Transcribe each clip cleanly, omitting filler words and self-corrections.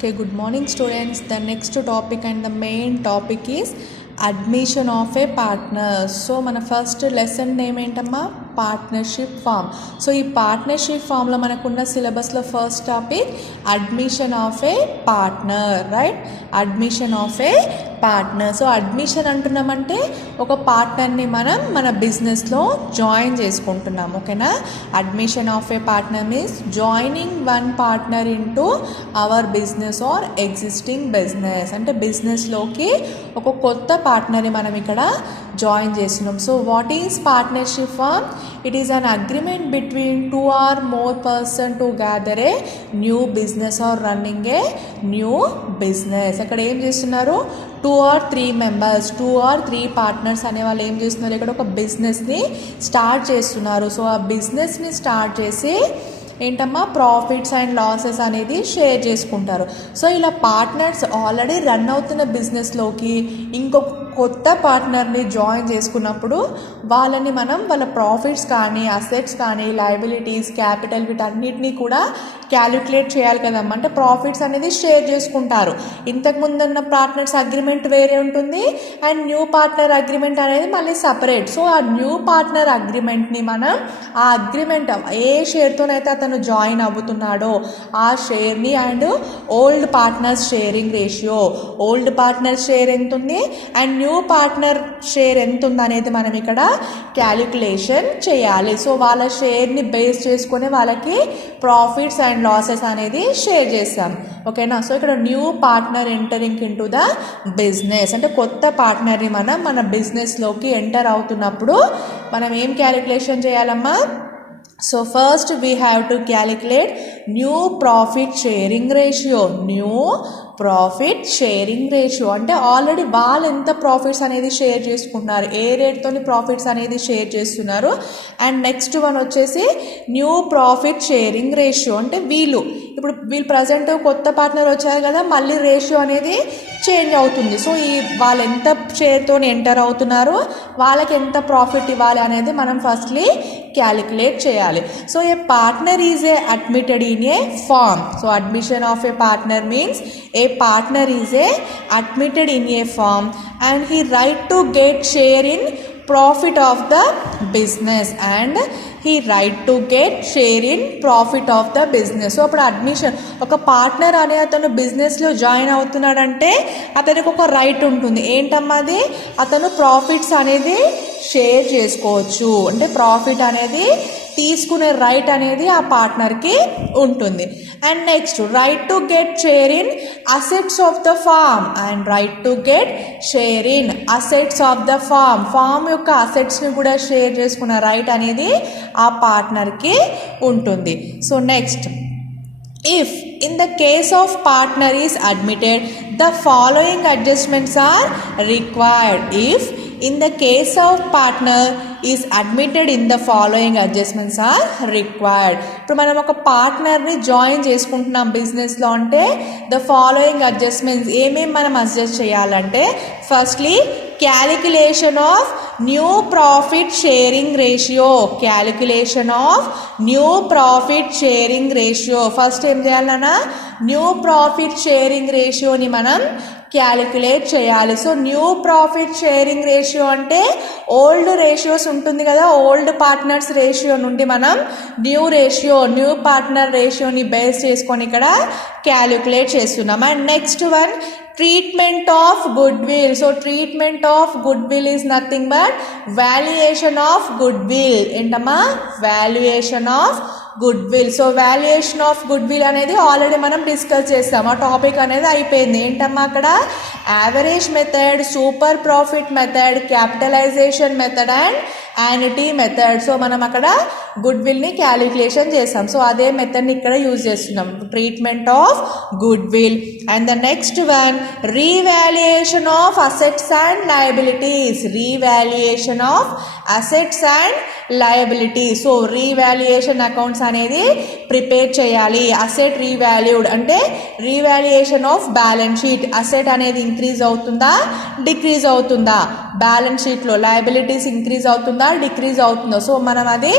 Okay, good morning students. The next topic and the main topic is admission of a partner. So మన first lesson name ఏంటమ్మా, partnership firm. So ఈ partnership ఫామ్లో మనకున్న సిలబస్లో first topic admission of a partner, right? Admission of a partner. So admission అంటున్నామంటే ఒక పార్ట్నర్ని మనం మన బిజినెస్లో జాయిన్ చేసుకుంటున్నాం, ఓకేనా? Admission of a partner means joining one partner into our business or existing business. అంటే బిజినెస్లోకి ఒక కొత్త పార్ట్నర్ని మనం ఇక్కడ జాయిన్ చేస్తున్నాం. So what is partnership firm? It is an agreement between two or more person together a new business or running a new business. అక్కడ ఏం చేస్తున్నారు? 2 or 3 members, 2 or 3 పార్ట్నర్స్ అనే వాళ్ళు ఏం చేస్తున్నారు, ఇక్కడ ఒక బిజినెస్ని స్టార్ట్ చేస్తున్నారు. సో ఆ బిజినెస్ని స్టార్ట్ చేసి ఏంటమ్మా, ప్రాఫిట్స్ అండ్ లాసెస్ అనేది షేర్ చేసుకుంటారు. సో ఇలా పార్ట్నర్స్ ఆల్రెడీ రన్ అవుతున్న బిజినెస్లోకి ఇంకొక కొత్త పార్ట్నర్ని జాయిన్ చేసుకున్నప్పుడు వాళ్ళని మనం వాళ్ళ ప్రాఫిట్స్ కానీ అసెట్స్ కానీ లయబిలిటీస్ క్యాపిటల్ వీటన్నిటినీ కూడా క్యాలిక్యులేట్ చేయాలి కదమ్మా. అంటే ప్రాఫిట్స్ అనేది షేర్ చేసుకుంటారు. ఇంతకుముందు ఉన్న పార్ట్నర్స్ అగ్రిమెంట్ వేరే ఉంటుంది అండ్ న్యూ పార్ట్నర్ అగ్రిమెంట్ అనేది మళ్ళీ సపరేట్. సో ఆ న్యూ పార్ట్నర్ అగ్రిమెంట్ని మనం ఆ అగ్రిమెంట్ ఏ షేర్తోనైతే అతను జాయిన్ అవుతున్నాడో ఆ షేర్ని and old partners sharing ratio, old partner share ఎంత ఉంది అండ్ న్యూ పార్ట్నర్ షేర్ ఎంత ఉంది అనేది మనం ఇక్కడ క్యాలిక్యులేషన్ చేయాలి. సో వాళ్ళ షేర్ని బేస్ చేసుకుని వాళ్ళకి ప్రాఫిట్స్ అండ్ లాసెస్ అనేది షేర్ చేస్తాం, ఓకేనా? సో ఇక్కడ new partner entering into the business అంటే కొత్త పార్ట్నర్ని మనం మన బిజినెస్లోకి ఎంటర్ అవుతున్నప్పుడు మనం ఏం క్యాలిక్యులేషన్ చేయాలమ్మా? So first we have to calculate new profit sharing ratio. New profit sharing ratio అంటే ఆల్రెడీ వాళ్ళు ఎంత ప్రాఫిట్స్ అనేది షేర్ చేసుకుంటున్నారు, ఏ రేట్తో ప్రాఫిట్స్ అనేది షేర్ చేస్తున్నారు. అండ్ నెక్స్ట్ వన్ వచ్చేసి న్యూ ప్రాఫిట్ షేరింగ్ రేషియో అంటే వీళ్ళు ప్రజెంట్ కొత్త పార్ట్నర్ వచ్చారు కదా, మళ్ళీ రేషియో అనేది చేంజ్ అవుతుంది. సో ఈ వాళ్ళు ఎంత షేర్తో ఎంటర్ అవుతున్నారు, వాళ్ళకి ఎంత ప్రాఫిట్ ఇవ్వాలి అనేది మనం ఫస్ట్లీ క్యాలిక్యులేట్ చేయాలి. So a partner is a admitted in a firm. So admission of a partner means a partner is a admitted in a firm and he right to get share in profit of the business and he right to get share in profit of the business. So అప్పుడు admission ఒక partner అనే అతను బిజినెస్లో join అవుతున్నాడంటే అతనికి ఒక right ఉంటుంది. ఏంటమ్మా అది? అతను ప్రాఫిట్స్ అనేది షేర్ చేసుకోవచ్చు. అంటే ప్రాఫిట్ అనేది తీసుకునే రైట్ అనేది ఆ పార్ట్నర్కి ఉంటుంది. And next right to get share in assets of the firm and right to get share in assets of the firm. Firm యొక్క అసెట్స్ని కూడా షేర్ చేసుకున్న రైట్ అనేది ఆ పార్ట్నర్కి ఉంటుంది. So next, if in the case of partner is admitted the following adjustments are required. If in the case of partner is admitted in the following adjustments are required. ఇప్పుడు మనం ఒక పార్ట్నర్ని join చేసుకుంటున్నాం బిజినెస్లో అంటే ద ఫాలోయింగ్ అడ్జస్ట్మెంట్స్ ఏమేమి మనం adjust చేయాలంటే firstly calculation of new profit sharing ratio. Calculation of new profit sharing ratio. First ఏం చేయాలన్నా న్యూ ప్రాఫిట్ షేరింగ్ రేషియోని మనం క్యాలిక్యులేట్ చేయాలి. So new profit sharing ratio అంటే ఓల్డ్ రేషియోస్ ఉంటుంది కదా, ఓల్డ్ పార్ట్నర్స్ రేషియో నుండి మనం న్యూ పార్ట్నర్ రేషియోని బేస్ చేసుకొని ఇక్కడ క్యాలిక్యులేట్ చేస్తున్నాం. And next one treatment of goodwill. So treatment of goodwill is nothing but valuation of goodwill. ఏంటమ్మా? Valuation of goodwill. So valuation of goodwill అనేది already మనం discuss చేస్తాం, ఆ topic అనేది అయిపోయింది. ఏంటమ్మా అక్కడ? Average method, super profit method, capitalisation method and annuity method. So మనం అక్కడ గుడ్ విల్ని క్యాలిక్యులేషన్ చేస్తాం. సో అదే మెథడ్ని ఇక్కడ యూజ్ చేస్తున్నాం, treatment of goodwill. And the next one revaluation of assets and liabilities. Revaluation of assets and liabilities. So revaluation accounts అనేది ప్రిపేర్ చేయాలి. అసెట్ రీవాల్యూడ్ అంటే revaluation of balance sheet. Asset అనేది increase అవుతుందా decrease అవుతుందా, balance షీట్లో liabilities increase అవుతుందా decrease అవుతుందో, so మనం అది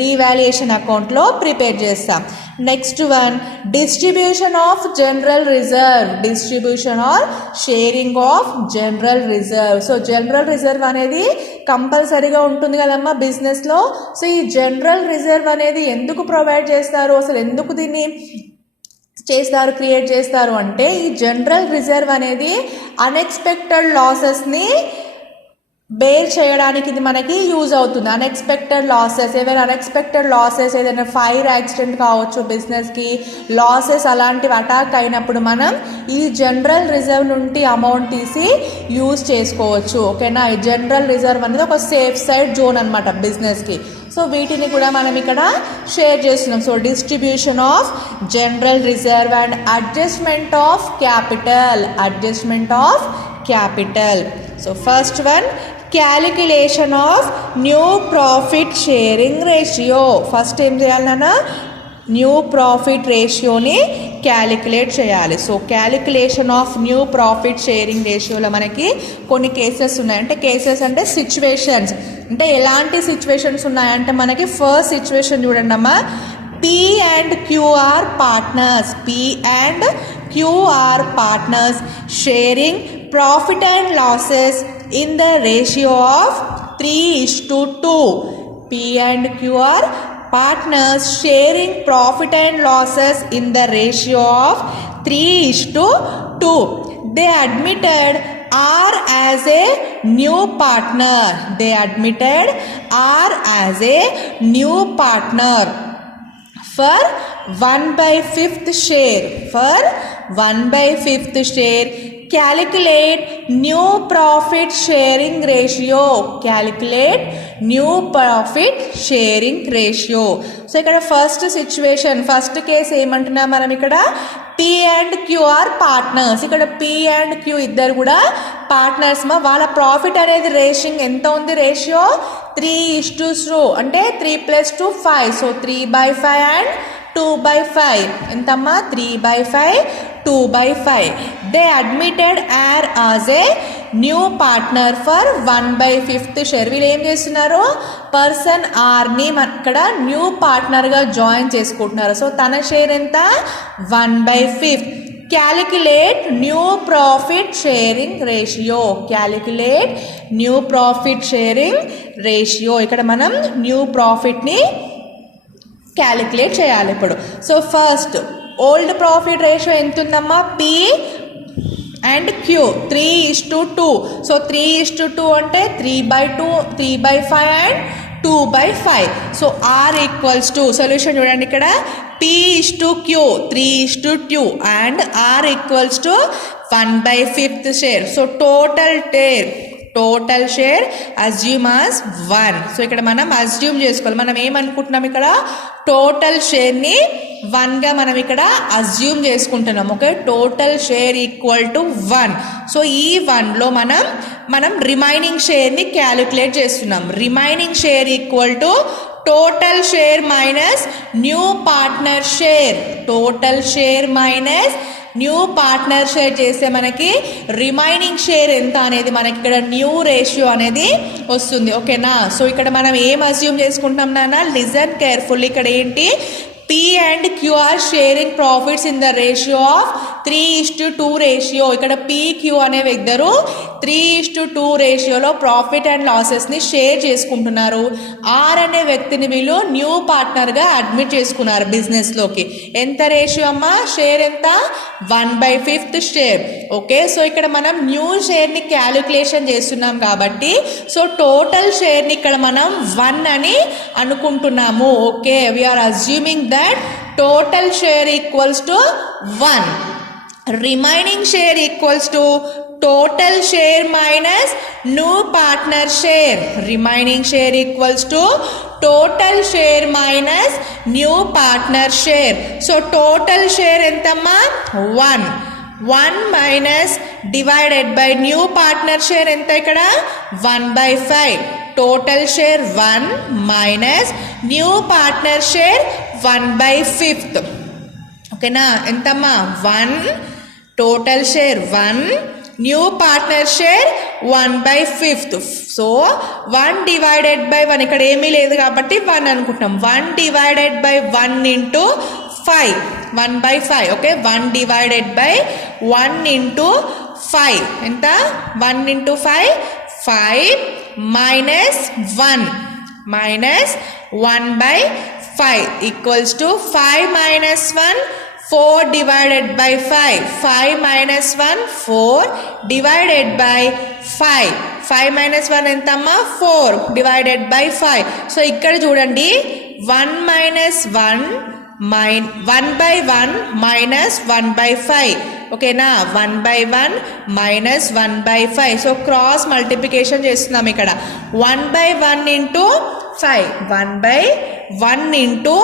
రీవాల్యుయేషన్ అకౌంట్లో ప్రిపేర్ చేస్తాం. Next one distribution of general reserve, distribution or sharing of general reserve. So general reserve అనేది కంపల్సరీగా ఉంటుంది కదమ్మా బిజినెస్లో. సో ఈ జనరల్ రిజర్వ్ అనేది ఎందుకు ప్రొవైడ్ చేస్తారు, అసలు ఎందుకు దీన్ని క్రియేట్ చేస్తారు అంటే ఈ జనరల్ రిజర్వ్ అనేది అన్ఎక్స్పెక్టెడ్ లాసెస్ని బేర్ చేయడానికి ఇది మనకి యూజ్ అవుతుంది. అన్ఎక్స్పెక్టెడ్ లాసెస్, ఏదైనా అన్ఎక్స్పెక్టెడ్ లాసెస్, ఏదైనా ఫైర్ యాక్సిడెంట్ కావచ్చు, బిజినెస్కి లాసెస్ అలాంటివి అటాక్ అయినప్పుడు మనం ఈ జనరల్ రిజర్వ్ నుండి అమౌంట్ తీసి యూజ్ చేసుకోవచ్చు. ఓకేనా, ఈ జనరల్ రిజర్వ్ అనేది ఒక సేఫ్ సైడ్ జోన్ అనమాట బిజినెస్కి. సో వీటిని కూడా మనం ఇక్కడ షేర్ చేస్తున్నాం. So distribution of general reserve and adjustment of capital. So first one calculation of new profit sharing ratio. First ఏం చేయాలి నాన్న, న్యూ ప్రాఫిట్ రేషియోని క్యాలిక్యులేట్ చేయాలి. So calculation of new profit sharing రేషియోలో మనకి కొన్ని కేసెస్ ఉన్నాయి. అంటే కేసెస్ అంటే సిచ్యువేషన్స్, అంటే ఎలాంటి సిచ్యువేషన్స్ ఉన్నాయంటే మనకి ఫస్ట్ సిచ్యువేషన్ చూడండి అమ్మా, P and Q are partners sharing profit and losses in the ratio of 3:2. P and Q are partners sharing profit and losses in the ratio of 3:2. They admitted R as a new partner for 1/5 share. Calculate new profit sharing ratio. So ఇక్కడ first situation, first case ఏమంటున్నాం మనం ఇక్కడ, P and Q are partners. ఇక్కడ P and Q ఇద్దరు కూడా partners. వాళ్ళ profit అనేది ఎంత ఉంది రేషియో 3:2, అంటే 3 + 2 5. సో 3/5 అండ్ 2/5 ఎంతమ్మా, 3/5 2/5. They admitted R as a new partner for 1/5 share. వీళ్ళు ఏం చేస్తున్నారు, పర్సన్ ఆర్ని ఇక్కడ న్యూ పార్ట్నర్గా జాయిన్ చేసుకుంటున్నారు. సో తన షేర్ ఎంత, 1/5. Calculate new profit sharing ratio. ఇక్కడ మనం న్యూ ప్రాఫిట్ని క్యాలిక్యులేట్ చేయాలి ఇప్పుడు. So first old profit ratio ఎంత ఉందమ్మా, P అండ్ Q 3:2. సో 3:2 అంటే 3/2, 3/5 and 2/5. So R equals to, solution చూడండి ఇక్కడ, P:Q 3:2 and R equals to 1/5 share. So total share assume as 1. So ఇక్కడ మనం అజ్యూమ్ చేసుకోవాలి. మనం ఏమనుకుంటున్నాం ఇక్కడ, టోటల్ షేర్ని 1గా మనం ఇక్కడ అజ్యూమ్ చేసుకుంటున్నాం. Okay, total share equal to 1. So ఈ 1లో మనం రిమైనింగ్ షేర్ని క్యాలిక్యులేట్ చేస్తున్నాం. Remaining share equal to total share minus new partner share. Total share minus new partner share చేస్తే మనకి రిమైనింగ్ షేర్ ఎంత అనేది మనకి ఇక్కడ న్యూ రేషియో అనేది వస్తుంది. ఓకేనా, సో ఇక్కడ మనం ఏం అజ్యూమ్ చేసుకుంటున్నాం నాన్న, లిజన్ కేర్ఫుల్లీ. ఇక్కడ ఏంటి, P and Q are sharing profits in the ratio of 3:2 ratio. ఇక్కడ PQ అనేవి ఇద్దరు 3:2 రేషియోలో ప్రాఫిట్ అండ్ లాసెస్ని షేర్ చేసుకుంటున్నారు. R అనే వ్యక్తిని వీళ్ళు న్యూ పార్ట్నర్గా అడ్మిట్ చేసుకున్నారు బిజినెస్లోకి. ఎంత రేషియో అమ్మా, షేర్ ఎంత, 1/5 షేర్. ఓకే, సో ఇక్కడ మనం న్యూ షేర్ని క్యాలిక్యులేషన్ చేస్తున్నాం కాబట్టి సో టోటల్ షేర్ని ఇక్కడ మనం 1 అని అనుకుంటున్నాము. Okay, we're assuming that total share equals to 1. Remaining share equals to total share minus new partner share. Remaining share equals to total share minus new partner share. So total share entamma 1. 1 minus divided by new partner share enta ikkada 1/5. Total share 1 minus new partner share 1/5. Okay na, entama 1, total share 1, new partner share 1/5. So 1 divided by 1 ikkada emi ledhu kabatti 1 anukuntam. 1 divided by 1 into 5, 1/5. Okay, 1 divided by 1 into 5 ఎంత? 1 into 5 5 minus 1 equals to 5 minus 1 4 divided by 5. 5 minus 1 4 divided by 5. 5 minus 1 ఎంతమ్మా? 4 divided by 5. So ఇక్కడ చూడండి 1 minus 1/1 minus 1/5. ఓకేనా, 1/1 minus 1/5. So cross multiplication చేస్తున్నాం ఇక్కడ. 1/1 into 5, 1/1 into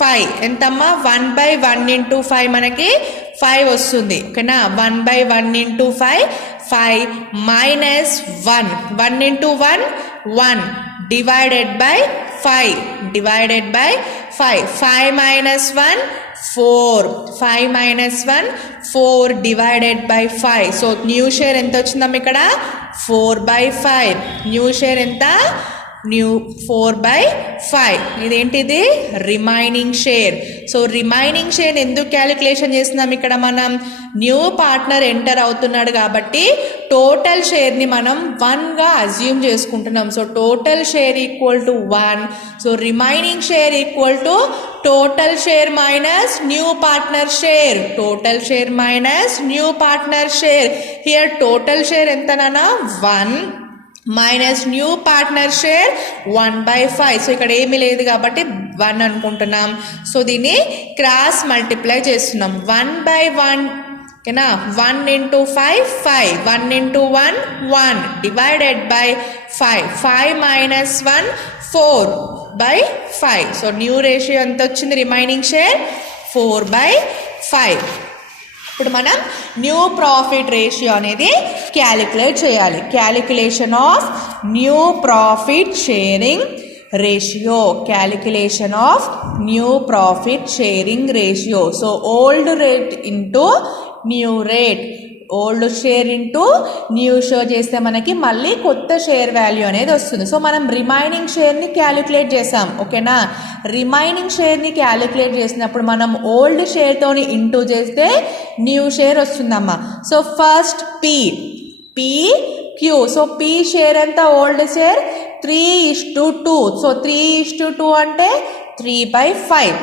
5 ఎంతమ్మా? 1/1 into 5 మనకి 5 వస్తుంది. ఓకేనా, 1/1 into 5 5 minus 1 into 1 divided by 5 5 minus 1 4 5 minus 1 4 divided by 5. So new share ఎంత వచ్చిందమ్మ ఇక్కడ? 4/5. న్యూ షేర్ ఎంత? 4/5. ఇదేంటిది? Remaining share. So remaining share ఎందుకు క్యాలిక్యులేషన్ చేస్తున్నాం ఇక్కడ? మనం న్యూ పార్ట్నర్ ఎంటర్ అవుతున్నాడు కాబట్టి టోటల్ షేర్ని మనం 1గా అజ్యూమ్ చేసుకుంటున్నాం. So total share equal to 1. So remaining share equal to total share minus new partner share. Total share minus new partner share. Here total share ఎంతనా? 1 minus new partner share 1/5. So ఇక్కడ ఏమీ లేదు కాబట్టి 1 అనుకుంటున్నాం. So దీన్ని cross multiply చేస్తున్నాం. 1/1 ఓకేనా, 1 into 5 5 1 into 1 divided by 5 5 minus 1 4/5. So new ratio ఎంత వచ్చింది? Remaining share 4/5. ఇప్పుడు మనం న్యూ ప్రాఫిట్ రేషియో అనేది క్యాలిక్యులేట్ చేయాలి. Calculation of new profit sharing ratio. Calculation of new profit sharing ratio. So old rate into new rate. Old share into new share చేస్తే మనకి మళ్ళీ కొత్త షేర్ వాల్యూ అనేది వస్తుంది. సో మనం రిమైనింగ్ షేర్ని క్యాలిక్యులేట్ చేసాం. ఓకేనా, రిమైనింగ్ షేర్ని క్యాలిక్యులేట్ చేసినప్పుడు మనం ఓల్డ్ షేర్తోని ఇంటూ చేస్తే న్యూ షేర్ వస్తుందమ్మా. So first PQ. So P share ఎంత? Old share 3:2. సో 3:2 అంటే 3/5.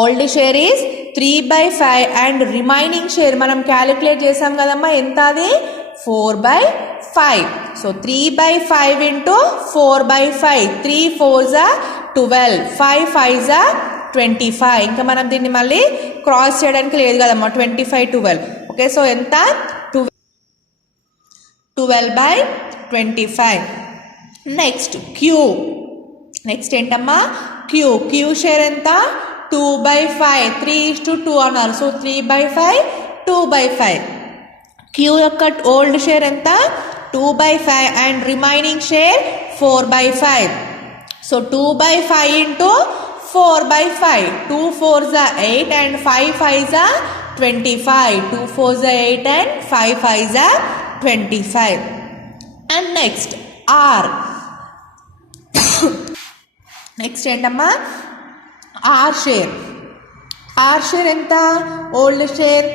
Old share is 3/5 and remaining share మనం క్యాలిక్యులేట్ చేసాం కదమ్మా, ఎంత? అది 4/5. So 3/5 into 4/5. 3 4s 12, 5 5s 25. ఇంకా మనం దీన్ని మళ్ళీ క్రాస్ చేయడానికి లేదు కదమ్మా. 25 12. ఓకే, సో ఎంత? 12/25. నెక్స్ట్ నెక్స్ట్ ఏంటమ్మా? Q షేర్ ఎంత? 2/5. 3:2 అన్నారు. సో 3/5 2/5. Q యొక్క ఓల్డ్ షేర్ ఎంత? 2/5 and remaining share 4/5. So 2/5 into 4/5. 2 4s 8 and 5 5s 25. 2 4s 8 and 5 5s 25. And next R. Next ఏంటమ్మా? R షేర్ ఎంత? ఓల్డ్ షేర్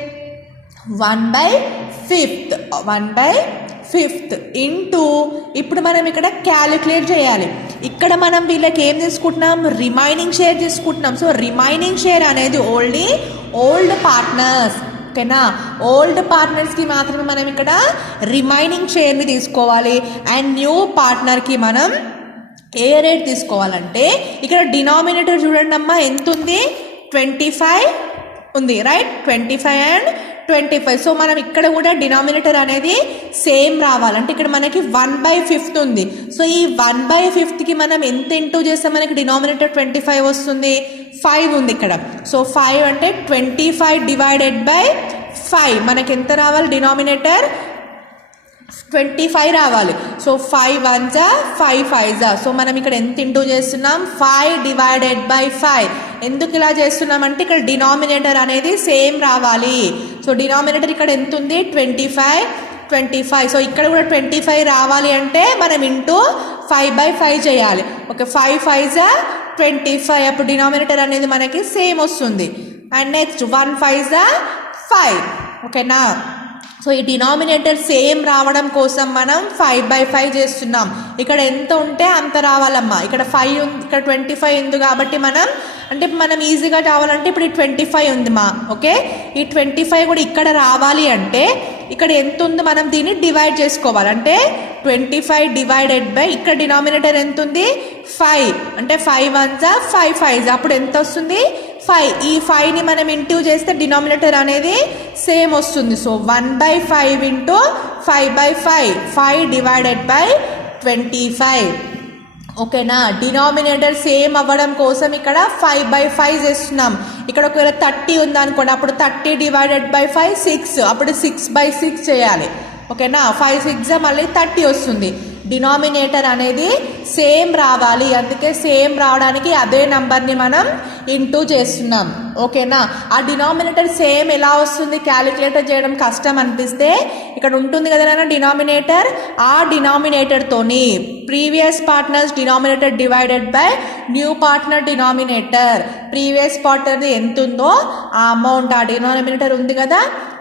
1/5 ఇంటూ ఇప్పుడు మనం ఇక్కడ క్యాలిక్యులేట్ చేయాలి. ఇక్కడ మనం వీళ్ళకి ఏం తీసుకుంటున్నాం? రిమైనింగ్ షేర్ తీసుకుంటున్నాం. సో రిమైనింగ్ షేర్ అనేది ఓల్డ్ పార్ట్నర్స్. ఓకేనా, ఓల్డ్ పార్ట్నర్స్కి మాత్రమే మనం ఇక్కడ రిమైనింగ్ షేర్ని తీసుకోవాలి. అండ్ న్యూ పార్ట్నర్కి మనం ఏ రేట్ తీసుకోవాలంటే ఇక్కడ డినామినేటర్ చూడండి అమ్మా, ఎంత ఉంది? 25 ఉంది, రైట్? 25 అండ్ 25. సో మనం ఇక్కడ కూడా డినామినేటర్ అనేది సేమ్ రావాలంటే ఇక్కడ మనకి 1/5 ఉంది. సో ఈ 1/5కి మనం ఎంత ఇంటూ చేస్తే మనకి డినామినేటర్ 25 వస్తుంది? 5 ఉంది ఇక్కడ. సో 5 అంటే 25 డివైడెడ్ బై 5 మనకి ఎంత రావాలి? డినామినేటర్ 25 రావాలి. So 5 1s 5 5s. సో మనం ఇక్కడ ఎంత ఇంటూ చేస్తున్నాం? 5 డివైడెడ్ బై 5. ఎందుకు ఇలా చేస్తున్నామంటే ఇక్కడ డినామినేటర్ అనేది సేమ్ రావాలి. సో డినామినేటర్ ఇక్కడ ఎంత ఉంది? 25. సో ఇక్కడ కూడా 25 రావాలి అంటే మనం ఇంటూ 5/5 చేయాలి. Okay, 5 5s 25. అప్పుడు డినామినేటర్ అనేది మనకి సేమ్ వస్తుంది. And next 1 5s 5. ఓకేనా. సో ఈ డినామినేటర్ సేమ్ రావడం కోసం మనం 5/5 చేస్తున్నాం. ఇక్కడ ఎంత ఉంటే అంత రావాలమ్మా. ఇక్కడ 5 ఉంది, ఇక్కడ 25 ఉంది కాబట్టి మనం ఈజీగా రావాలంటే ఇప్పుడు ఈ 25 ఉంది మా. ఓకే, ఈ 25 కూడా ఇక్కడ రావాలి అంటే ఇక్కడ ఎంత ఉంది మనం దీన్ని డివైడ్ చేసుకోవాలి. అంటే 25 డివైడెడ్ బై ఇక్కడ డినామినేటర్ ఎంత ఉంది 5, అంటే 5 1s 5 5s అప్పుడు ఎంత వస్తుంది 5. ఈ 5ని మనం ఇంటూ చేస్తే డినామినేటర్ అనేది సేమ్ వస్తుంది. So 1/5 into 5/5, 5 divided by 25. ఓకేనా. డినామినేటర్ సేమ్ అవ్వడం కోసం ఇక్కడ 5/5 చేస్తున్నాం. ఇక్కడ ఒకవేళ 30 ఉందనుకోండి, అప్పుడు 30 డివైడెడ్ బై 5 6, అప్పుడు 6/6 చేయాలి. ఓకేనా. 5 6 మళ్ళీ 30 వస్తుంది. డినామినేటర్ అనేది సేమ్ రావాలి, అందుకే సేమ్ రావడానికి అదే నంబర్ని మనం ఇంటూ చేస్తున్నాం. ఓకేనా. ఆ డినామినేటర్ సేమ్ ఎలా వస్తుంది క్యాలిక్యులేటర్ చేయడం కష్టం అనిపిస్తే ఇక్కడ ఉంటుంది కదా డినామినేటర్, ఆ డినామినేటర్తోని previous partners denominator divided by new partner denominator, previous పార్ట్నర్ది ఎంత ఉందో ఆ అమౌంట్ ఆ డినామినేటర్ ఉంది కదా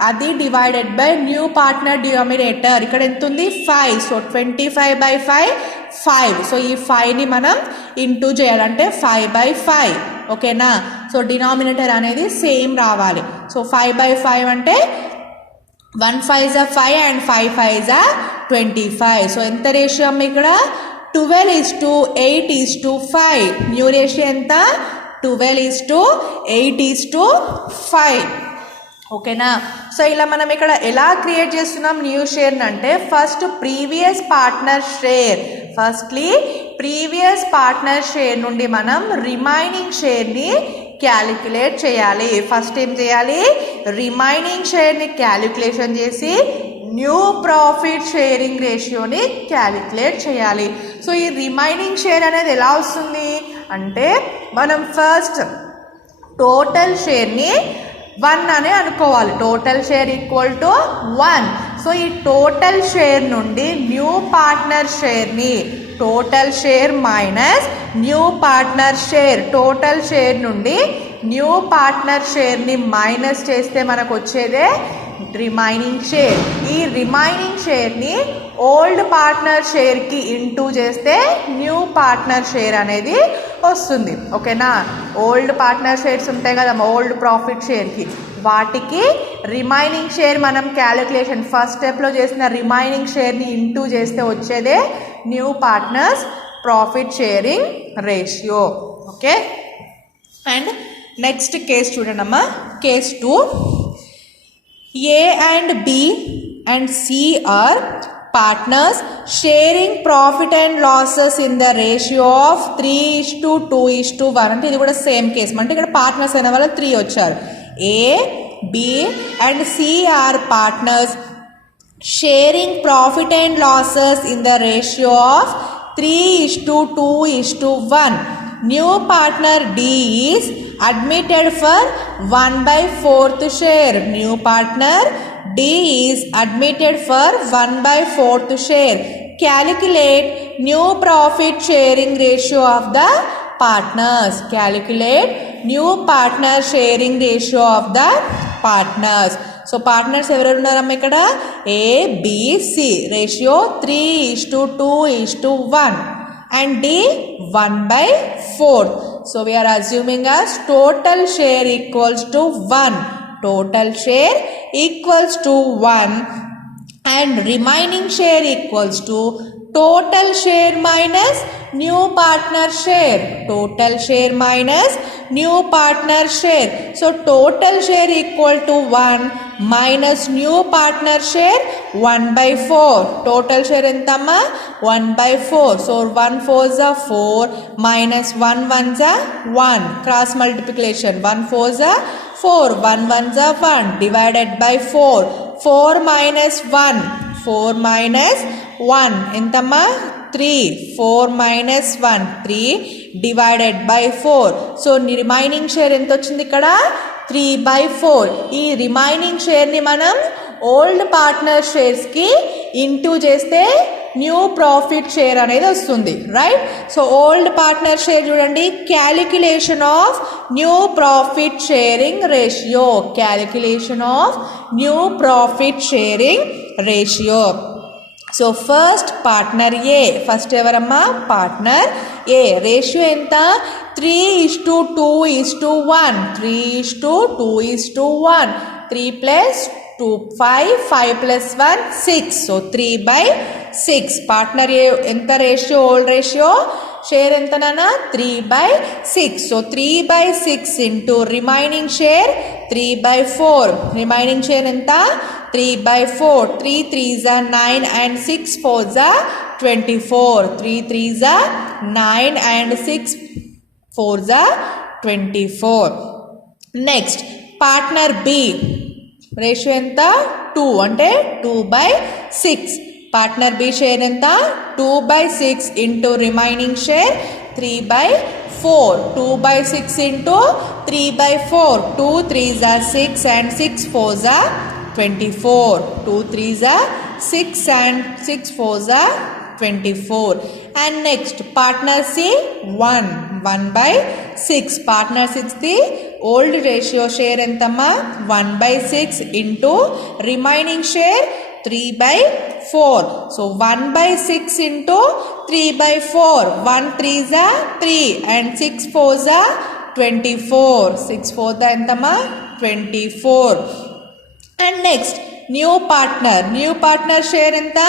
అది divided by new partner denominator. ఇక్కడ ఎంత ఉంది 5, సో 25/5 5. సో ఈ 5ని మనం ఇంటూ చేయాలంటే 5/5. ఓకేనా. సో డినామినేటర్ అనేది సేమ్ రావాలి. సో 5/5 అంటే 1 5s 5 అండ్ 5 5s 25. సో ఎంత రేషియో అమ్మ ఇక్కడ 12:8:5. న్యూ రేషియో ఎంత 12:8:5. ఓకేనా. సో ఇలా మనం ఇక్కడ ఎలా క్రియేట్ చేస్తున్నాం న్యూ షేర్ అంటే first previous partner share, previous partner share నుండి మనం రిమైనింగ్ షేర్ని క్యాలిక్యులేట్ చేయాలి. ఫస్ట్ ఏం చేయాలి రిమైనింగ్ షేర్ని క్యాలిక్యులేషన్ చేసి న్యూ ప్రాఫిట్ షేరింగ్ రేషియోని క్యాలిక్యులేట్ చేయాలి. సో ఈ రిమైనింగ్ షేర్ అనేది ఎలా వస్తుంది అంటే మనం ఫస్ట్ టోటల్ షేర్ని 1 అని అనుకోవాలి. Total share equal to 1. So ఈ టోటల్ షేర్ నుండి న్యూ పార్ట్నర్ షేర్ని, total share minus new partner share, total share నుండి న్యూ పార్ట్నర్ షేర్ని మైనస్ చేస్తే మనకు వచ్చేదే రిమైనింగ్ షేర్. ఈ రిమైనింగ్ షేర్ని ఓల్డ్ పార్ట్నర్ షేర్కి ఇంటూ చేస్తే న్యూ పార్ట్నర్ షేర్ అనేది వస్తుంది. ఓకేనా. ఓల్డ్ పార్ట్నర్ షేర్స్ ఉంటాయి కదా ఓల్డ్ ప్రాఫిట్ షేర్కి, వాటికి రిమైనింగ్ షేర్ మనం క్యాలిక్యులేషన్ ఫస్ట్ స్టెప్లో చేసిన రిమైనింగ్ షేర్ని ఇంటూ చేస్తే వచ్చేదే new partners profit sharing ratio. Okay. And next case చూడండి అమ్మా. Case 2, A and B and C are partners sharing profit and losses in the ratio of 3:2:1. అంటే ఇది కూడా సేమ్ కేస్. అంటే ఇక్కడ పార్ట్నర్స్ అయిన వాళ్ళు 3 వచ్చారు. A, B and C are partners sharing profit and losses in the ratio of 3:2:1. New partner D is admitted for 1/4 share. New partner D is admitted for 1/4 share. Calculate new profit sharing ratio of the partners. Calculate new partner sharing ratio of the partners. So partners ఎవరెవరు ఉన్నారమ్మ ఇక్కడ A, B, C. Ratio 3:2:1 and D 1/4. So we are assuming as total share equals to 1. Total share equals to 1 and remaining share equals to total share minus new partner share. Total share minus new partner share. So total share equal to 1 minus new partner share 1/4. Total share entamma 1/4. So 1 4s are 4 minus 1 1s are 1. Cross multiplication 1 4s are 4, 1 1s are 1 divided by 4. 4 minus 1, 4 minus 1 entamma 3. 4 minus 1 3 divided by 4. So remaining share ఎంత వచ్చింది ఇక్కడ 3/4. ఈ remaining షేర్ని మనం old partner షేర్స్కి into చేస్తే new profit share అనేది వస్తుంది, right. So old partner share చూడండి, calculation of new profit sharing ratio, calculation of new profit sharing ratio. So first partner A, first ఎవరమ్మా పార్ట్నర్ ఏ. రేషియో ఎంత? 3:2:1, 3:2:1, 3 + 2 5, 5 + 1 6. So 3/6. Partner ఏ ఎంత ratio? Old ratio share ఎంత నాన్న? 3/6. So 3/6 into remaining share 3/4. Remaining share ఎంత? 3/4. 3 3s are 9 and 6 4s are 24. 3 3s are 9 and 6 4s are 24. Next partner B ratio ఎంత? 2 అంటే 2/6. Partner B share ఎంత? 2/6 into remaining share 3/4. 2/6 into 3/4. 2 3s are 6 and 6 4s are 24. 2 3s are 6 and 6 4s are 24. And next partner C 1/6. partner 6 the old ratio share ఎంతమ్మా? 1/6 into remaining share 3/4. so 1/6 into 3/4. 1 3s are 3 and 6 4s are 24. 6 4 ఎంతమ్మా? 24. And next new partner share ఎంత?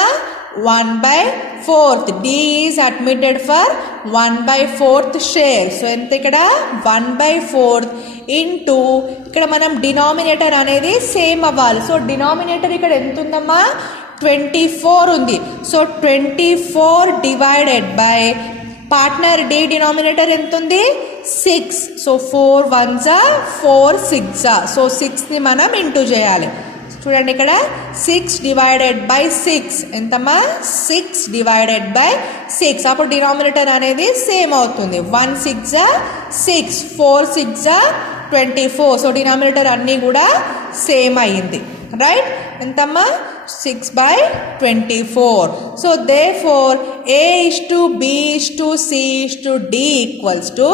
1/4. D is admitted for 1/4 share. So ఎంత ఇక్కడ? 1/4 into ఇక్కడ మనం denominator అనేది same అవ్వాలి. So denominator ఇక్కడ ఎంత ఉందమ్మా? 24 ఉంది. So 24 divided by partner D denominator ఎంత ఉంది? 6. So 4 1s are 4 6s are. So 6ని మనం ఇంటూ చేయాలి. చూడండి ఇక్కడ 6 డివైడెడ్ బై 6 ఎంతమ్మా? 6 డివైడెడ్ బై 6. అప్పుడు డినామినేటర్ అనేది సేమ్ అవుతుంది. 1 6 are 6, 4 6 are 24. సో డినామినేటర్ అన్నీ కూడా సేమ్ అయ్యింది, రైట్. ఎంతమ్మా? 6/24. So therefore A is to B is to C is to D equals to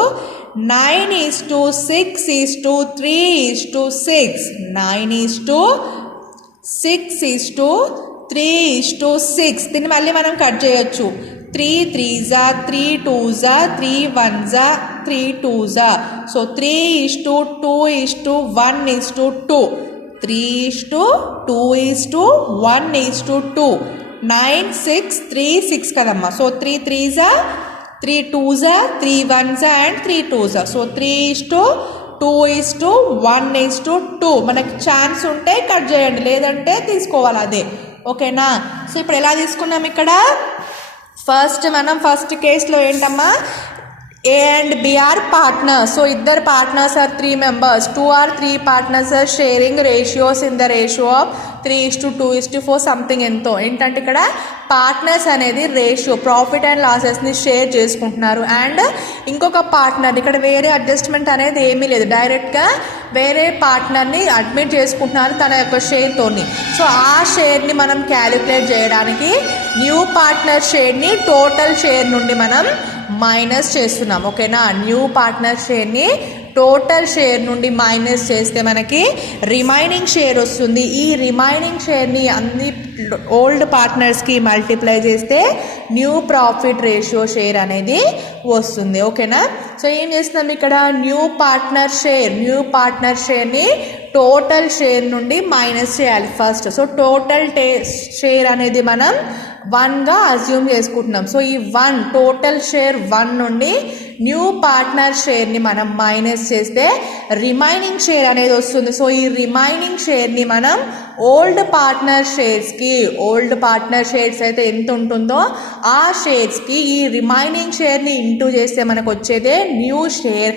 9 is to 6 is to 3 is to 6. 9 is to 6 is to 3 is to 6. దీన్ని మళ్ళీ మనం cut చేయొచ్చు. 3 3s are 3 2s are 3 1s are 3 2s are. So 3 is to 2 is to 1 is to 2. 3 is to 2 is to 1 is to 2. 9 6 3 6 కదమ్మా. So 3 3s are 3 2s are 3 1s are and 3 2s are. So 3 is to 2 is to 1 is to 2. మనకి chance ఉంటే cut చేయండి, లేదంటే తీసుకోవాలి అదే, ఓకేనా. So ఇప్పుడు ఎలా తీసుకున్నాం ఇక్కడ? మనం ఫస్ట్ కేసులో ఏంటమ్మా? A and B are partners. So ఇద్దరు partners are 3 members. 2 or 3 partners are sharing ratios in the ratio of 3:2:4 something ఎంతో. ఏంటంటే ఇక్కడ పార్ట్నర్స్ అనేది రేషియో ప్రాఫిట్ అండ్ లాసెస్ని షేర్ చేసుకుంటున్నారు. అండ్ ఇంకొక పార్ట్నర్ ఇక్కడ వేరే అడ్జస్ట్మెంట్ అనేది ఏమీ లేదు, డైరెక్ట్గా వేరే పార్ట్నర్ని అడ్మిట్ చేసుకుంటున్నారు తన యొక్క షేర్తోని. సో ఆ షేర్ని మనం క్యాలిక్యులేట్ చేయడానికి న్యూ పార్ట్నర్ షేర్ని టోటల్ షేర్ నుండి మనం మైనస్ చేస్తున్నాం, ఓకేనా. న్యూ పార్ట్నర్ షేర్ని టోటల్ షేర్ నుండి మైనస్ చేస్తే మనకి రిమైనింగ్ షేర్ వస్తుంది. ఈ రిమైనింగ్ షేర్ని అన్ని ఓల్డ్ పార్ట్నర్స్కి మల్టిప్లై చేస్తే న్యూ ప్రాఫిట్ రేషియో షేర్ అనేది వస్తుంది, ఓకేనా. సో ఏం చేస్తున్నాం ఇక్కడ? న్యూ పార్ట్నర్ షేర్ని టోటల్ షేర్ నుండి మైనస్ చేయాలి ఫస్ట్. సో టోటల్ షేర్ అనేది మనం 1గా అజ్యూమ్ చేసుకుంటున్నాం. సో ఈ 1 టోటల్ షేర్ 1 నుండి న్యూ పార్ట్నర్ షేర్ని మనం మైనస్ చేస్తే రిమైనింగ్ షేర్ అనేది వస్తుంది. సో ఈ రిమైనింగ్ షేర్ని మనం ఓల్డ్ పార్ట్నర్ షేర్స్ అయితే ఎంత ఉంటుందో ఆ షేర్స్కి ఈ రిమైనింగ్ షేర్ని ఇంటూ చేస్తే మనకు వచ్చేదే న్యూ షేర్.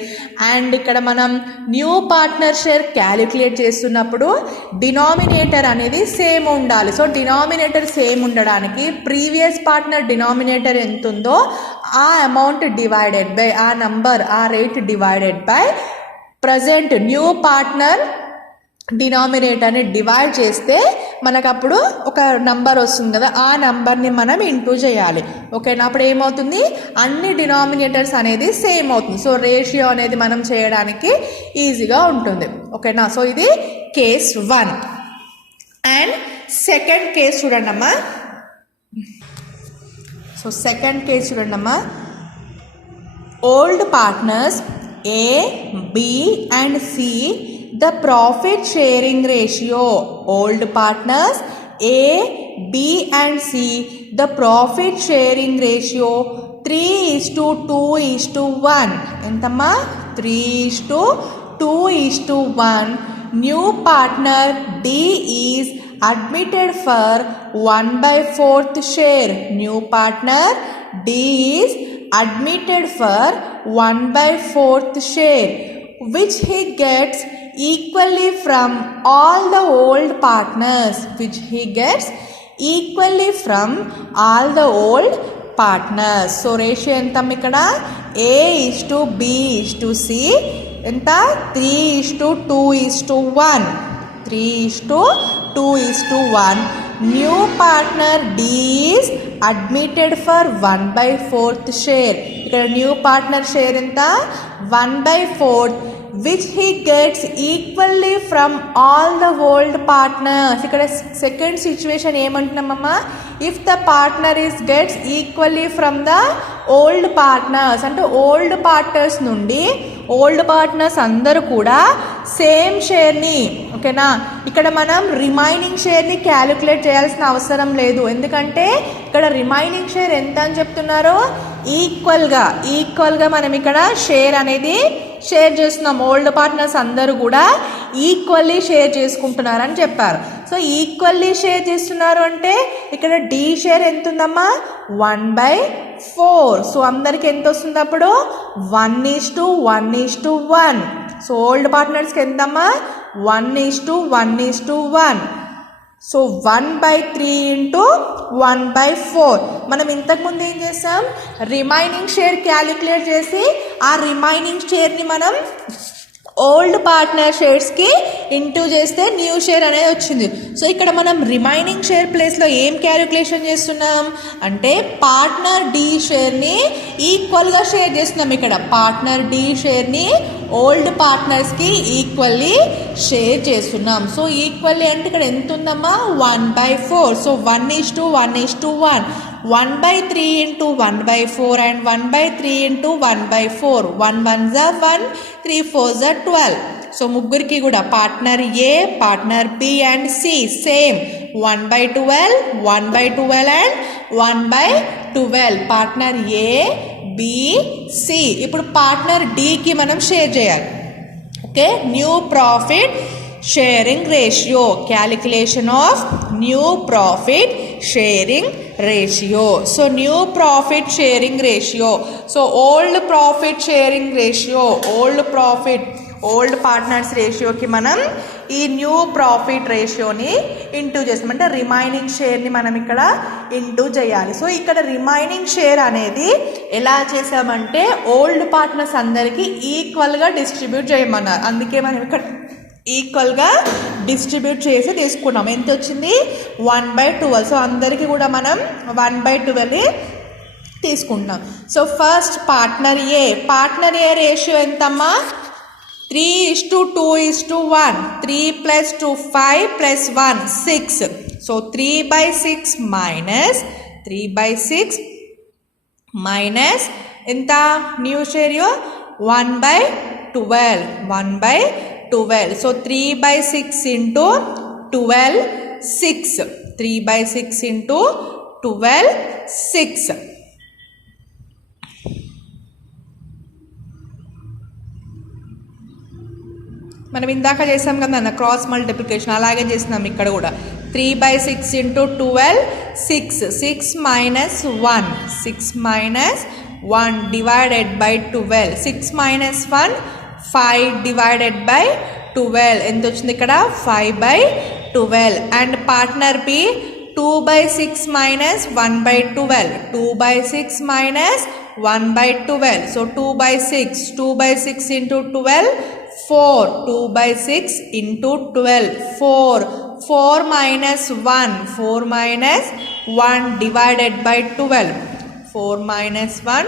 అండ్ ఇక్కడ మనం న్యూ పార్ట్నర్ షేర్ క్యాలిక్యులేట్ చేస్తున్నప్పుడు డినామినేటర్ అనేది సేమ్ ఉండాలి. సో డినామినేటర్ సేమ్ ఉండడానికి ప్రీవియస్ పార్ట్నర్ డినామినేటర్ ఎంత ఉందో ఆ అమౌంట్ డివైడెడ్ బై ఆ rate divided by present new partner డినామినేటర్ని డివైడ్ చేస్తే మనకు అప్పుడు ఒక నంబర్ వస్తుంది కదా, ఆ నంబర్ని మనం ఇంటూ చేయాలి. ఓకేనా, అప్పుడు ఏమవుతుంది, అన్ని డినామినేటర్స్ అనేది సేమ్ అవుతుంది. సో రేషియో అనేది మనం చేయడానికి ఈజీగా ఉంటుంది. ఓకేనా, సో ఇది కేస్ 1. అండ్ సెకండ్ కేస్ చూడండి అమ్మా. సో సెకండ్ కేస్ చూడండి అమ్మా. Old partners A, B and C, the profit sharing ratio. Old partners A, B and C, the profit sharing ratio 3:2:1. ఎంతమ్మా, 3:2:1. New partner D is admitted for 1/4 share. New partner D is admitted for 1/4 share, which he gets equally from all the old partners. Which he gets equally from all the old partners. So ratio entam ikkada, A:B:C, enta 3:2:1. 3:2:1. New partner D is admitted for 1/4 share. ఇక్కడ new partner share ఎంత, 1/4, which he gets equally from all the old partners. ఇక్కడ second situation ఏమంటున్నామమ్మా, if the partner gets equally from the old partners, అంటే old partners నుండి old partners అందరూ కూడా same షేర్ని, ఓకేనా, ఇక్కడ మనం రిమైనింగ్ షేర్ని క్యాలిక్యులేట్ చేయాల్సిన అవసరం లేదు. ఎందుకంటే ఇక్కడ రిమైనింగ్ షేర్ ఎంత అని చెప్తున్నారు, ఈక్వల్గా మనం ఇక్కడ షేర్ అనేది షేర్ చేస్తున్నాం. ఓల్డ్ పార్ట్నర్స్ అందరూ కూడా ఈక్వల్లీ షేర్ చేసుకుంటున్నారు అని చెప్పారు. సో ఈక్వల్లీ షేర్ చేస్తున్నారు అంటే ఇక్కడ డి షేర్ ఎంత ఉందమ్మా, 1/4. సో అందరికి ఎంత వస్తుంది అప్పుడు, 1:1:1. సో ఓల్డ్ పార్ట్నర్స్కి ఎంతమ్మా, 1:1:1. So 1/3 into 1/4. మనం ఇంతకుముందు ఏం చేసాం, రిమైనింగ్ షేర్ క్యాలిక్యులేట్ చేసి ఆ రిమైనింగ్ షేర్ని మనం ఓల్డ్ పార్ట్నర్ షేర్స్కి ఇంటూ చేస్తే న్యూ షేర్ అనేది వచ్చింది. సో ఇక్కడ మనం రిమైనింగ్ షేర్ ప్లేస్లో ఏం క్యాలిక్యులేషన్ చేస్తున్నాం అంటే పార్ట్నర్ డి షేర్ని ఈక్వల్గా షేర్ చేస్తున్నాం. ఇక్కడ పార్ట్నర్ డి షేర్ని ఓల్డ్ పార్ట్నర్స్కి ఈక్వల్లీ షేర్ చేస్తున్నాం. సో ఈక్వల్లీ అంటే ఇక్కడ ఎంత ఉందమ్మా, 1/4. So 1:1:1. 1/3 into 1/4 and 1/3 into 1/4. 1 1s are 1, 3 4s are 12. So ముగ్గురికి కూడా partner A, partner B and C same 1/12, 1/12 and 1/12. Partner A, B, C. ఇప్పుడు పార్ట్నర్ డికి మనం షేర్ చేయాలి. Okay, new profit sharing ratio, calculation of new profit sharing ratio. So new profit sharing ratio, so old profit sharing ratio, old partners రేషియోకి మనం ఈ new profit రేషియోని into చేస్తాం. అంటే remaining షేర్ని మనం ఇక్కడ ఇంటూ చేయాలి. సో ఇక్కడ రిమైనింగ్ షేర్ అనేది ఎలా చేసామంటే ఓల్డ్ పార్ట్నర్స్ అందరికీ ఈక్వల్గా డిస్ట్రిబ్యూట్ చేయమన్నారు. అందుకే మనం ఇక్కడ ఈక్వల్గా డిస్ట్రిబ్యూట్ చేసి తీసుకున్నాం. ఎంత వచ్చింది, 1/12. సో అందరికీ కూడా మనం 1/12 తీసుకుంటాం. So first partner A ratio ఎంతమ్మా, 3:2:1. 3 + 2 5 + 1 6. సో 3/6 మైనస్ ఎంత new share, 1/12. 1/12. So 3/6 into 12 6. 3/6 into 12 6. మనం ఇందాక చేసాం కదా క్రాస్ మల్టిప్లికేషన్, అలాగే చేసినాం ఇక్కడ కూడా. 3/6 into 12 6. 6 minus 1. 6 minus 1 divided by 12. 6 minus 1 5 divided by 12. ఎంత వచ్చింది ఇక్కడ, 5/12. And partner B 2/6 minus 1/12. 2/6 minus 1/12. So 2/6 into 12 4, 2 by 6 into 12, 4, 4 minus 1, 4 minus 1 divided by 12, 4 minus 1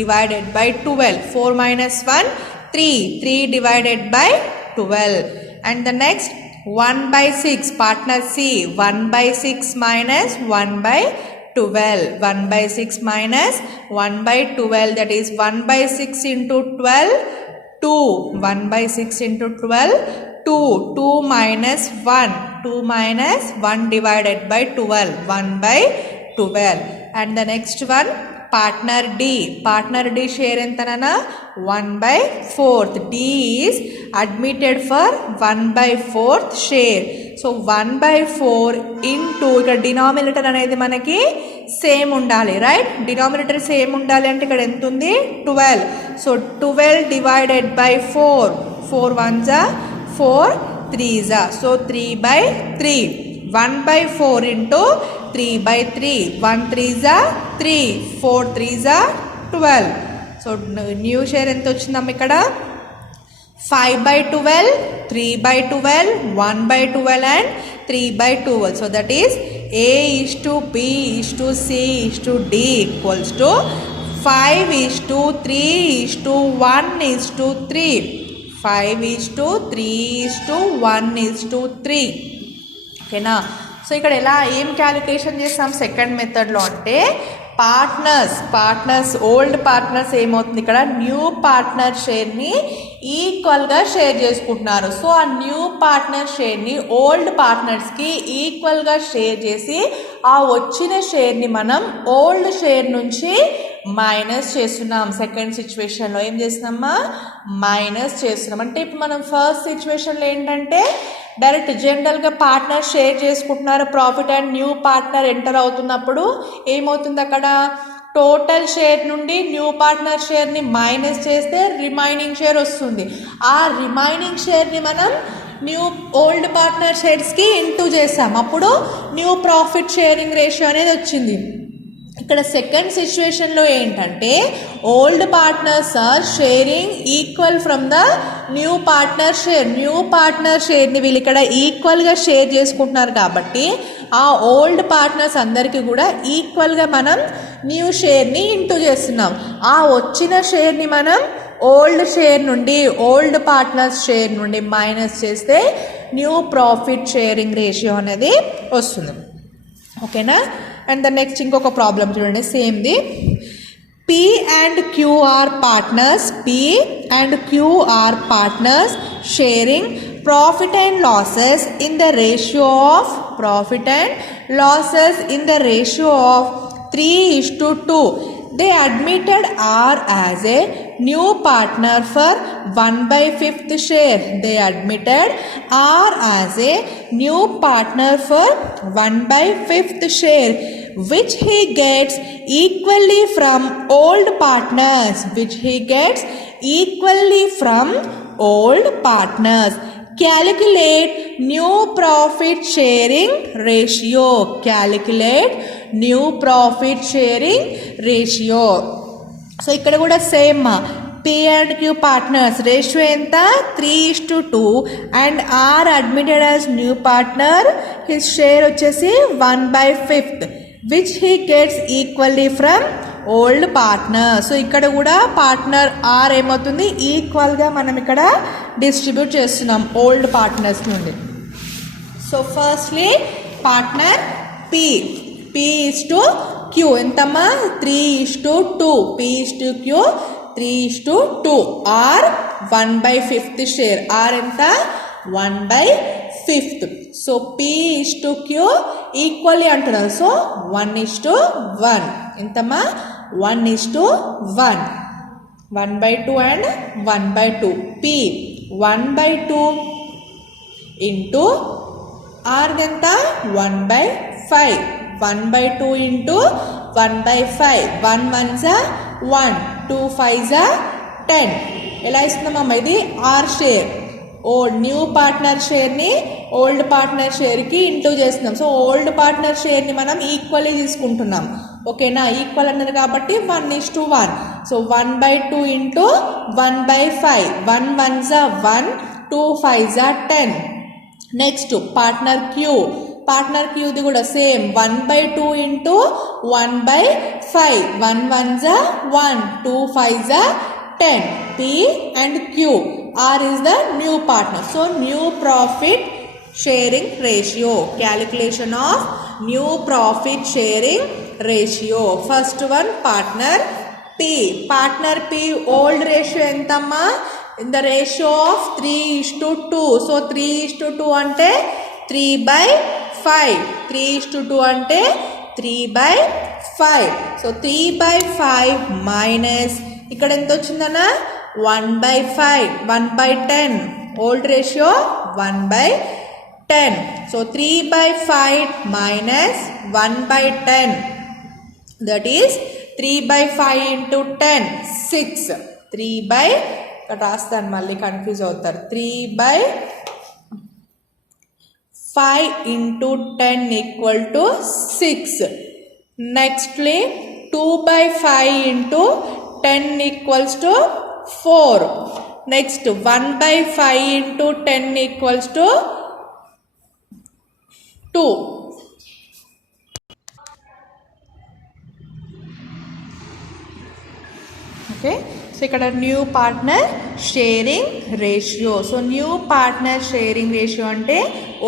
divided by 12, 4 minus 1, 3, 3 divided by 12, and the next 1 by 6, partner C, 1 by 6 minus 1 by 12, 1 by 6 minus 1 by 12, that is 1 by 6 into 12, 2, 1 by 6 into 12, 2, 2 minus 1, 2 minus 1 divided by 12, 1 by 12, and the next one partner D share entanana 1 by 4th, D is admitted for 1 by 4th share, so 1 by 4 into ఇక్కడ denominator అనేది మనకి same ఉండాలి, right, denominator same ఉండాలి అంటే ఇక్కడ ఎంత ఉంది 12, so 12 divided by 4, 4 1s are 4 3s are, so 3 by 3, 1 by 4 into 3 by 3, 1 3s are 3, 4 3s are 12, so new share ఎంత వచ్చిందమ్మ ఇక్కడ 5 by 12, 3 by 12, 1 by 12 and 3 by 12, so that is A is to B is to C is to D equals to 5 is to 3 is to 1 is to 3, 5 is to 3 is to 1 is to 3, ఓకేనా. So ఇక్కడ ఎలా ఏం calculation చేస్తాం second మెథడ్లో అంటే partners old partners ఏమవుతుంది ఇక్కడ new partner షేర్ని ఈక్వల్గా షేర్ చేసుకుంటున్నారు, సో ఆ న్యూ పార్ట్నర్ షేర్ని ఓల్డ్ పార్ట్నర్స్కి ఈక్వల్గా షేర్ చేసి ఆ వచ్చిన షేర్ని మనం ఓల్డ్ షేర్ నుంచి మైనస్ చేస్తున్నాం. సెకండ్ సిచ్యువేషన్లో ఏం చేస్తున్నామా మైనస్ చేస్తున్నాం. అంటే ఇప్పుడు మనం ఫస్ట్ సిచ్యువేషన్లో ఏంటంటే డైరెక్ట్ జనరల్గా పార్ట్నర్ షేర్ చేసుకుంటున్నారు, profit and new partner enter అవుతున్నప్పుడు ఏమవుతుంది అక్కడ టోటల్ షేర్ నుండి న్యూ పార్ట్నర్ షేర్ని మైనస్ చేస్తే రిమైనింగ్ షేర్ వస్తుంది. ఆ రిమైనింగ్ షేర్ని మనం న్యూ ఓల్డ్ పార్ట్నర్ షేర్స్కి ఇంటూ చేసాం, అప్పుడు న్యూ ప్రాఫిట్ షేరింగ్ రేషియో అనేది వచ్చింది. ఇక్కడ సెకండ్ సిచ్యువేషన్లో ఏంటంటే old partners are sharing equal from the new partner షేర్ని వీళ్ళు ఇక్కడ ఈక్వల్గా షేర్ చేసుకుంటున్నారు కాబట్టి ఆ ఓల్డ్ పార్ట్నర్స్ అందరికీ కూడా ఈక్వల్గా మనం న్యూ షేర్ని ఇంటూ చేస్తున్నాం. ఆ వచ్చిన షేర్ని మనం ఓల్డ్ షేర్ నుండి ఓల్డ్ పార్ట్నర్స్ షేర్ నుండి మైనస్ చేస్తే న్యూ ప్రాఫిట్ షేరింగ్ రేషియో అనేది వస్తుంది, ఓకేనా. అండ్ ద నెక్స్ట్ ఇంకొక ప్రాబ్లం చూడండి సేమ్ది. P and Q are partners sharing profit and losses in the ratio of 3:2. They admitted R as a new partner for 1/5th share. They admitted R as a new partner for 1/5th share, which he gets equally from old partners. Calculate new profit sharing ratio. So ఇక్కడ కూడా same P and Q partners ratio ఎంత 3:2 and R admitted as new partner, his share వచ్చేసి 1/5th, which he gets equally from old partner. So ఇక్కడ కూడా partner R ఏమవుతుంది ఈక్వల్గా మనం ఇక్కడ డిస్ట్రిబ్యూట్ చేస్తున్నాం ఓల్డ్ పార్ట్నర్స్ నుండి. So firstly partner P is to Q ఎంతమ్మా 3:2, P is to Q 3:2, R 1/5th share, R ఎంత 1/5th. So P is to Q equally అంటున్నారు, సో 1:1 ఎంతమ్మా 1:1, 1/2 and 1/2. P 1/2 ఇంటూ R ఎంత 1/5, 1/2 into 1/5, 1 1s are 1, 2 5s are 10. ఎలా ఇస్తున్నామమ్మా ఇది R share, new partner షేర్ని old partner షేర్కి into చేస్తున్నాం. సో ఓల్డ్ పార్ట్నర్ షేర్ని మనం ఈక్వల్లీ తీసుకుంటున్నాం, ఓకేనా, ఈక్వల్ అన్నది కాబట్టి 1:1. So 1/2 into 1/5. 1 1s are 1, 2 5s are 10. Next partner Q. Partner క్యూది కూడా same 1/2 into 1/5. 1 1s are 1, 2 5s are 10. P and Q. R is the new partner. So new profit sharing ratio. Calculation of new profit sharing ratio. First one partner P. Partner P old ratio ఎంతమ్మా? In the ratio of 3:2. So 3:2 అంటే 3/5. 3:2 అంటే 3/5. So 3/5 minus ఇక్కడ ఎంత వచ్చిందన్న 1/5. 1/10. Old ratio 1/10. So 3/5 మైనస్ 1/10, that is 3/5 into 10 6. ఇక్కడ రాస్తాను మళ్ళీ కన్ఫ్యూజ్ అవుతారు. 3/5 into 10 equal to 6. Nextly 2/5 into 10 equals to 4. Next 1/5 into 10 equals to 2. Okay, so ఇక్కడ new partner sharing ratio. So new partner sharing ratio అంటే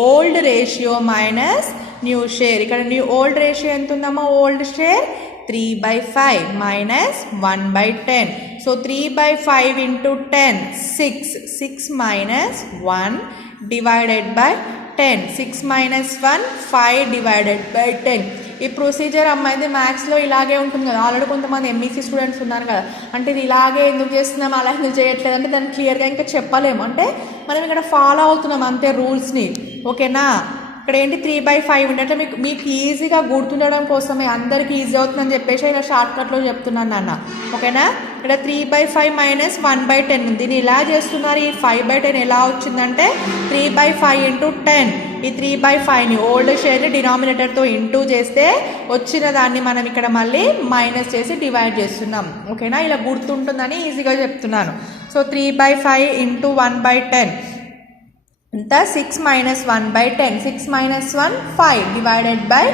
old ratio minus new share. ఇక్కడ new old ratio ఎంత ఉందమ్మా? Old share 3/5 minus 1/10. So 3/5 into 10, 6. 6 minus 1 divided by 10. 6 minus 1, 5 divided by 10. ఈ procedure అమ్మాయిది మ్యాథ్స్లో ఇలాగే ఉంటుంది కదా. ఆల్రెడీ కొంతమంది ఎంఈసీ స్టూడెంట్స్ ఉన్నారు కదా, అంటే ఇది ఇలాగే ఎందుకు చేస్తున్నాం, అలా ఎందుకు చేయట్లేదు అంటే దాన్ని క్లియర్గా ఇంకా చెప్పలేము. అంటే మనం ఇక్కడ ఫాలో అవుతున్నాం అంతే రూల్స్ని. ఓకేనా, ఇక్కడ ఏంటి 3/5 అంటే మీకు ఈజీగా గుర్తుండడం కోసమే, అందరికీ ఈజీ అవుతుందని చెప్పేసి ఇలా షార్ట్కట్లో చెప్తున్నాను నాన్న. ఓకేనా, ఇక్కడ 3/5 మైనస్ 1/10 ఉంది. దీన్ని ఇలా చేస్తున్నారు. ఈ 5/10 ఎలా వచ్చిందంటే 3/5 ఇంటూ 10. ఈ 3/5ని ఓల్డ్ షేర్ని డినామినేటర్తో ఇంటూ చేస్తే వచ్చిన దాన్ని మనం ఇక్కడ మళ్ళీ మైనస్ చేసి డివైడ్ చేస్తున్నాం. ఓకేనా, ఇలా గుర్తుంటుందని ఈజీగా చెప్తున్నాను. సో 3/5 ఇంటూ 1/10 ఇంత 6 minus 1/10. 6 minus 1, 5 divided by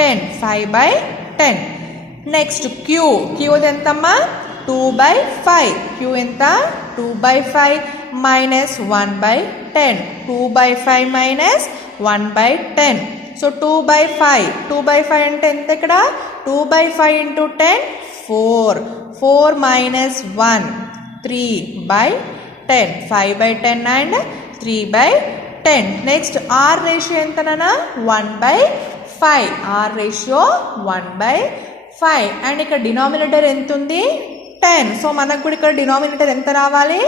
10. 5/10. Next Q. Q ఎంతమ్మా? 2/5. క్యూ ఎంత? 2/5 మైనస్ 1/10. 2/5 మైనస్ 1/10. సో 2/5. 2/5 అంటే ఎంత ఇక్కడ? 2/5 into 10, 4. 4 minus 1, 3/10. 5/10 and 3/10. Next R ratio ఎంతనా? 1/5. R ratio 1/5. అండ్ ఇక్కడ డినామినేటర్ ఎంత ఉంది? 10. సో మనకు కూడా ఇక్కడ డినామినేటర్ ఎంత రావాలి?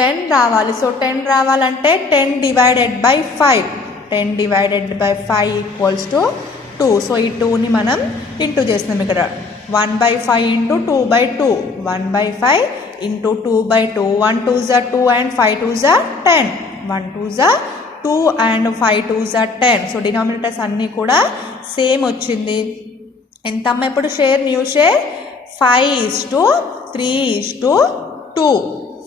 10 రావాలి. సో 10 రావాలంటే 10 divided by 5. 10 divided by 5 equals to 2. So ఈ 2ని మనం ఇంటూ చేస్తున్నాం ఇక్కడ. 1/5 into 2/2. 1/5 into 2/2. 1 2s are 2 and 5 2s are 10. 1 2s are 2 and 5 2s are 10. So denominators అన్నీ కూడా సేమ్ వచ్చింది. ఎంతమ్మ ఇప్పుడు షేర్? New share 5:3:2.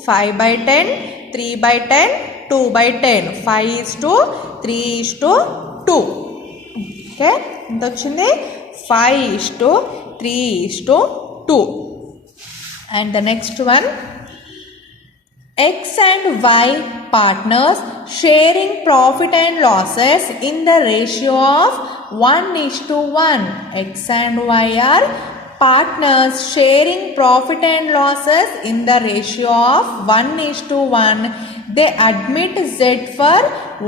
5/10, 3/10, 2/10. 5:3:2. ఓకే, ఎంత వచ్చింది? 5:3:2. And the next one, X and Y partners sharing profit and losses in the ratio of 1:1. X and Y are partners sharing profit and losses in the ratio of 1:1. They admit Z for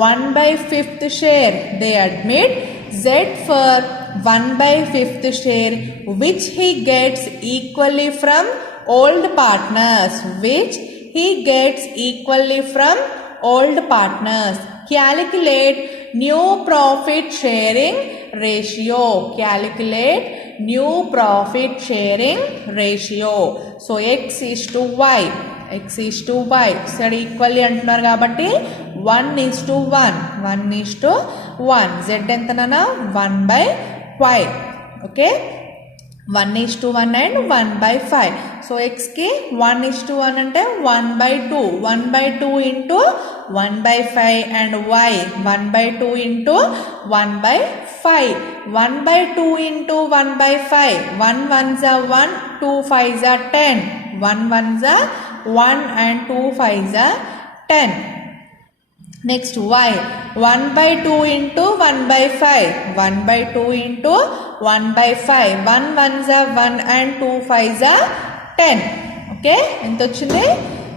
1/5 share. They admit Z for 1/5 share, which he gets equally from old partners. Which he gets equally from old partners. Calculate new profit sharing ratio. Calculate new profit sharing ratio. So X is to Y. X is to Y. So equally అంటున్నారు కాబట్టి 1:1. 1:1. Z ఎంతనన్నా 1/5. Okay, 1:1 and 1/5. So xకి 1:1 అంటే 1/2. 1/2 into 1/5 and y 1/2 into 1/5. 1/2 into 1/5. 1 ones are 1, 2 5s are 10. 1 ones are 1 and 2 5s are 10. Next y 1/2 into 1/5. 1/2 into 1/5. 1 ones are 1 and 2 5s are 10. Okay, ఎంత వచ్చింది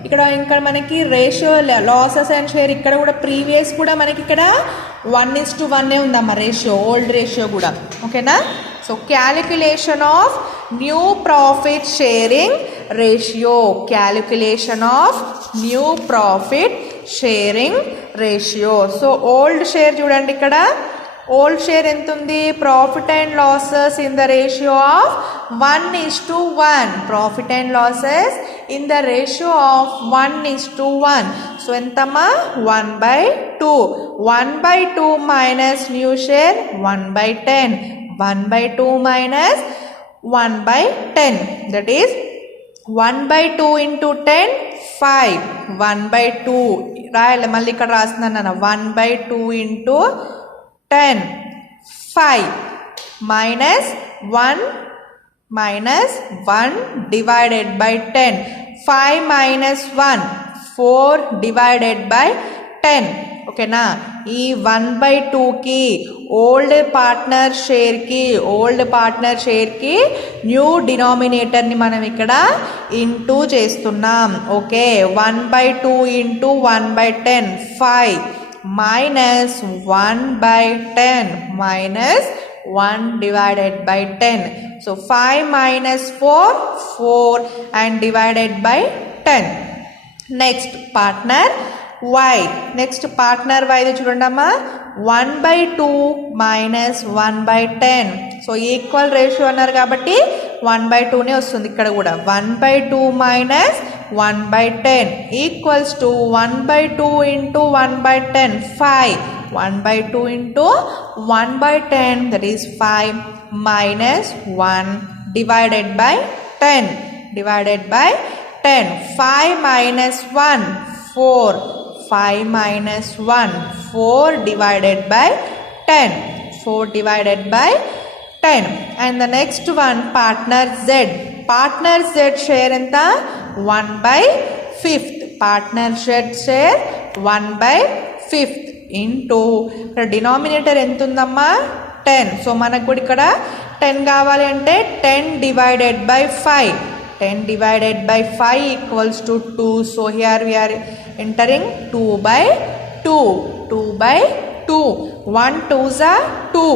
ఇక్కడ? ఇంకా మనకి ratio losses and share ఇక్కడ కూడా previous కూడా మనకి ఇక్కడ 1:1 ఉందమ్మా రేషియో, ఓల్డ్ రేషియో కూడా. ఓకేనా? So calculation of new profit sharing ratio. Calculation of new profit sharing ratio. So old share చూడండి, ఇక్కడ ఓల్డ్ షేర్ ఎంత ఉంది? Profit and losses in the ratio of 1:1. Profit and losses in the ratio of 1:1. So ఎంతమ్మా? 1/2. 1/2 minus new share 1/10. 1/2 minus 1/10, that is 1/2 into 10 5. 1/2 రాయాలి, మళ్ళీ ఇక్కడ రాస్తున్నాను. 1/2 into 10 5 minus 1 divided by 10. 5 minus 1 4 divided by 10. ఓకేనా? ఈ 1/2కి old partner షేర్కి new డినామినేటర్ని మనం ఇక్కడ into చేస్తున్నాం. Okay, 1/2 into 1/10 5 minus 1/10 minus 1 divided by 10. So 5 minus 4 and divided by 10. Next partner y. Next partner y చూడండమ్మా, 1/2 మైనస్ 1/10. సో ఈక్వల్ రేషియో అన్నారు కాబట్టి 1/2నే వస్తుంది ఇక్కడ కూడా. 1/2 minus 1/10 equals to 1/2 into 1/10 5. 1/2 into 1/10, that is 5 minus 1 divided by 10. 5 minus 1 4. 5 minus 1 4 divided by 10. 4 divided by 10. And the next one, partner z. Partner z share enta 1/5. Partner z share 1/5 into ఇక్కడ denominator ఎంత ఉందమ్మా? 10. So మనకు కూడా ఇక్కడ 10 కావాలి అంటే 10 divided by 5. 10 divided by 5 equals to 2. So here we are entering 2/2. 2/2. 1 2s are 2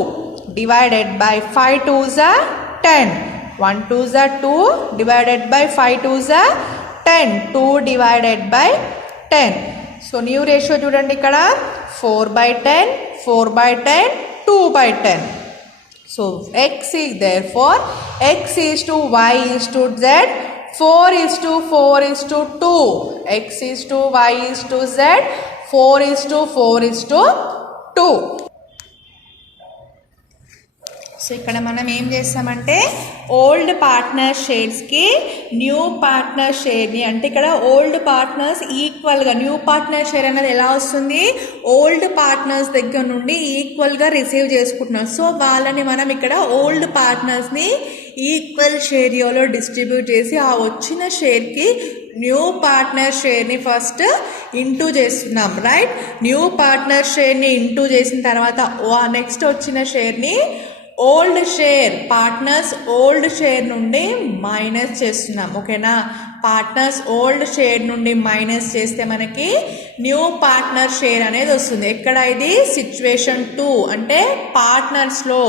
divided by 5 2s are 10. 1 2s are 2 divided by 5 2s are 10. 2 divided by 10. So new ratio చూడండి ఇక్కడ 4/10, 4/10, 2/10. So x is therefore x is to y is to z, 4 is to 2. X is to y is to z, 4 is to 2. So ఇక్కడ మనం ఏం చేస్తామంటే old partner షేర్స్కి new partner షేర్ని, అంటే ఇక్కడ old partners ఈక్వల్గా, న్యూ పార్ట్నర్ షేర్ అనేది ఎలా వస్తుంది? ఓల్డ్ పార్ట్నర్స్ దగ్గర నుండి ఈక్వల్గా రిసీవ్ చేసుకుంటున్నాం. సో వాళ్ళని మనం ఇక్కడ ఓల్డ్ పార్ట్నర్స్ని ఈక్వల్ షేరియోలో డిస్ట్రిబ్యూట్ చేసి ఆ వచ్చిన షేర్కి న్యూ పార్ట్నర్ షేర్ని ఫస్ట్ ఇంటూ చేస్తున్నాం. రైట్? న్యూ పార్ట్నర్ షేర్ని ఇంటూ చేసిన తర్వాత నెక్స్ట్ వచ్చిన షేర్ని old share, partners old share నుండి మైనస్ చేస్తున్నాం. ఓకేనా? పార్ట్నర్స్ ఓల్డ్ షేర్ నుండి మైనస్ చేస్తే మనకి న్యూ పార్ట్నర్ షేర్ అనేది వస్తుంది. ఎక్కడ ఇది? సిచ్యువేషన్ 2. అంటే పార్ట్నర్స్లో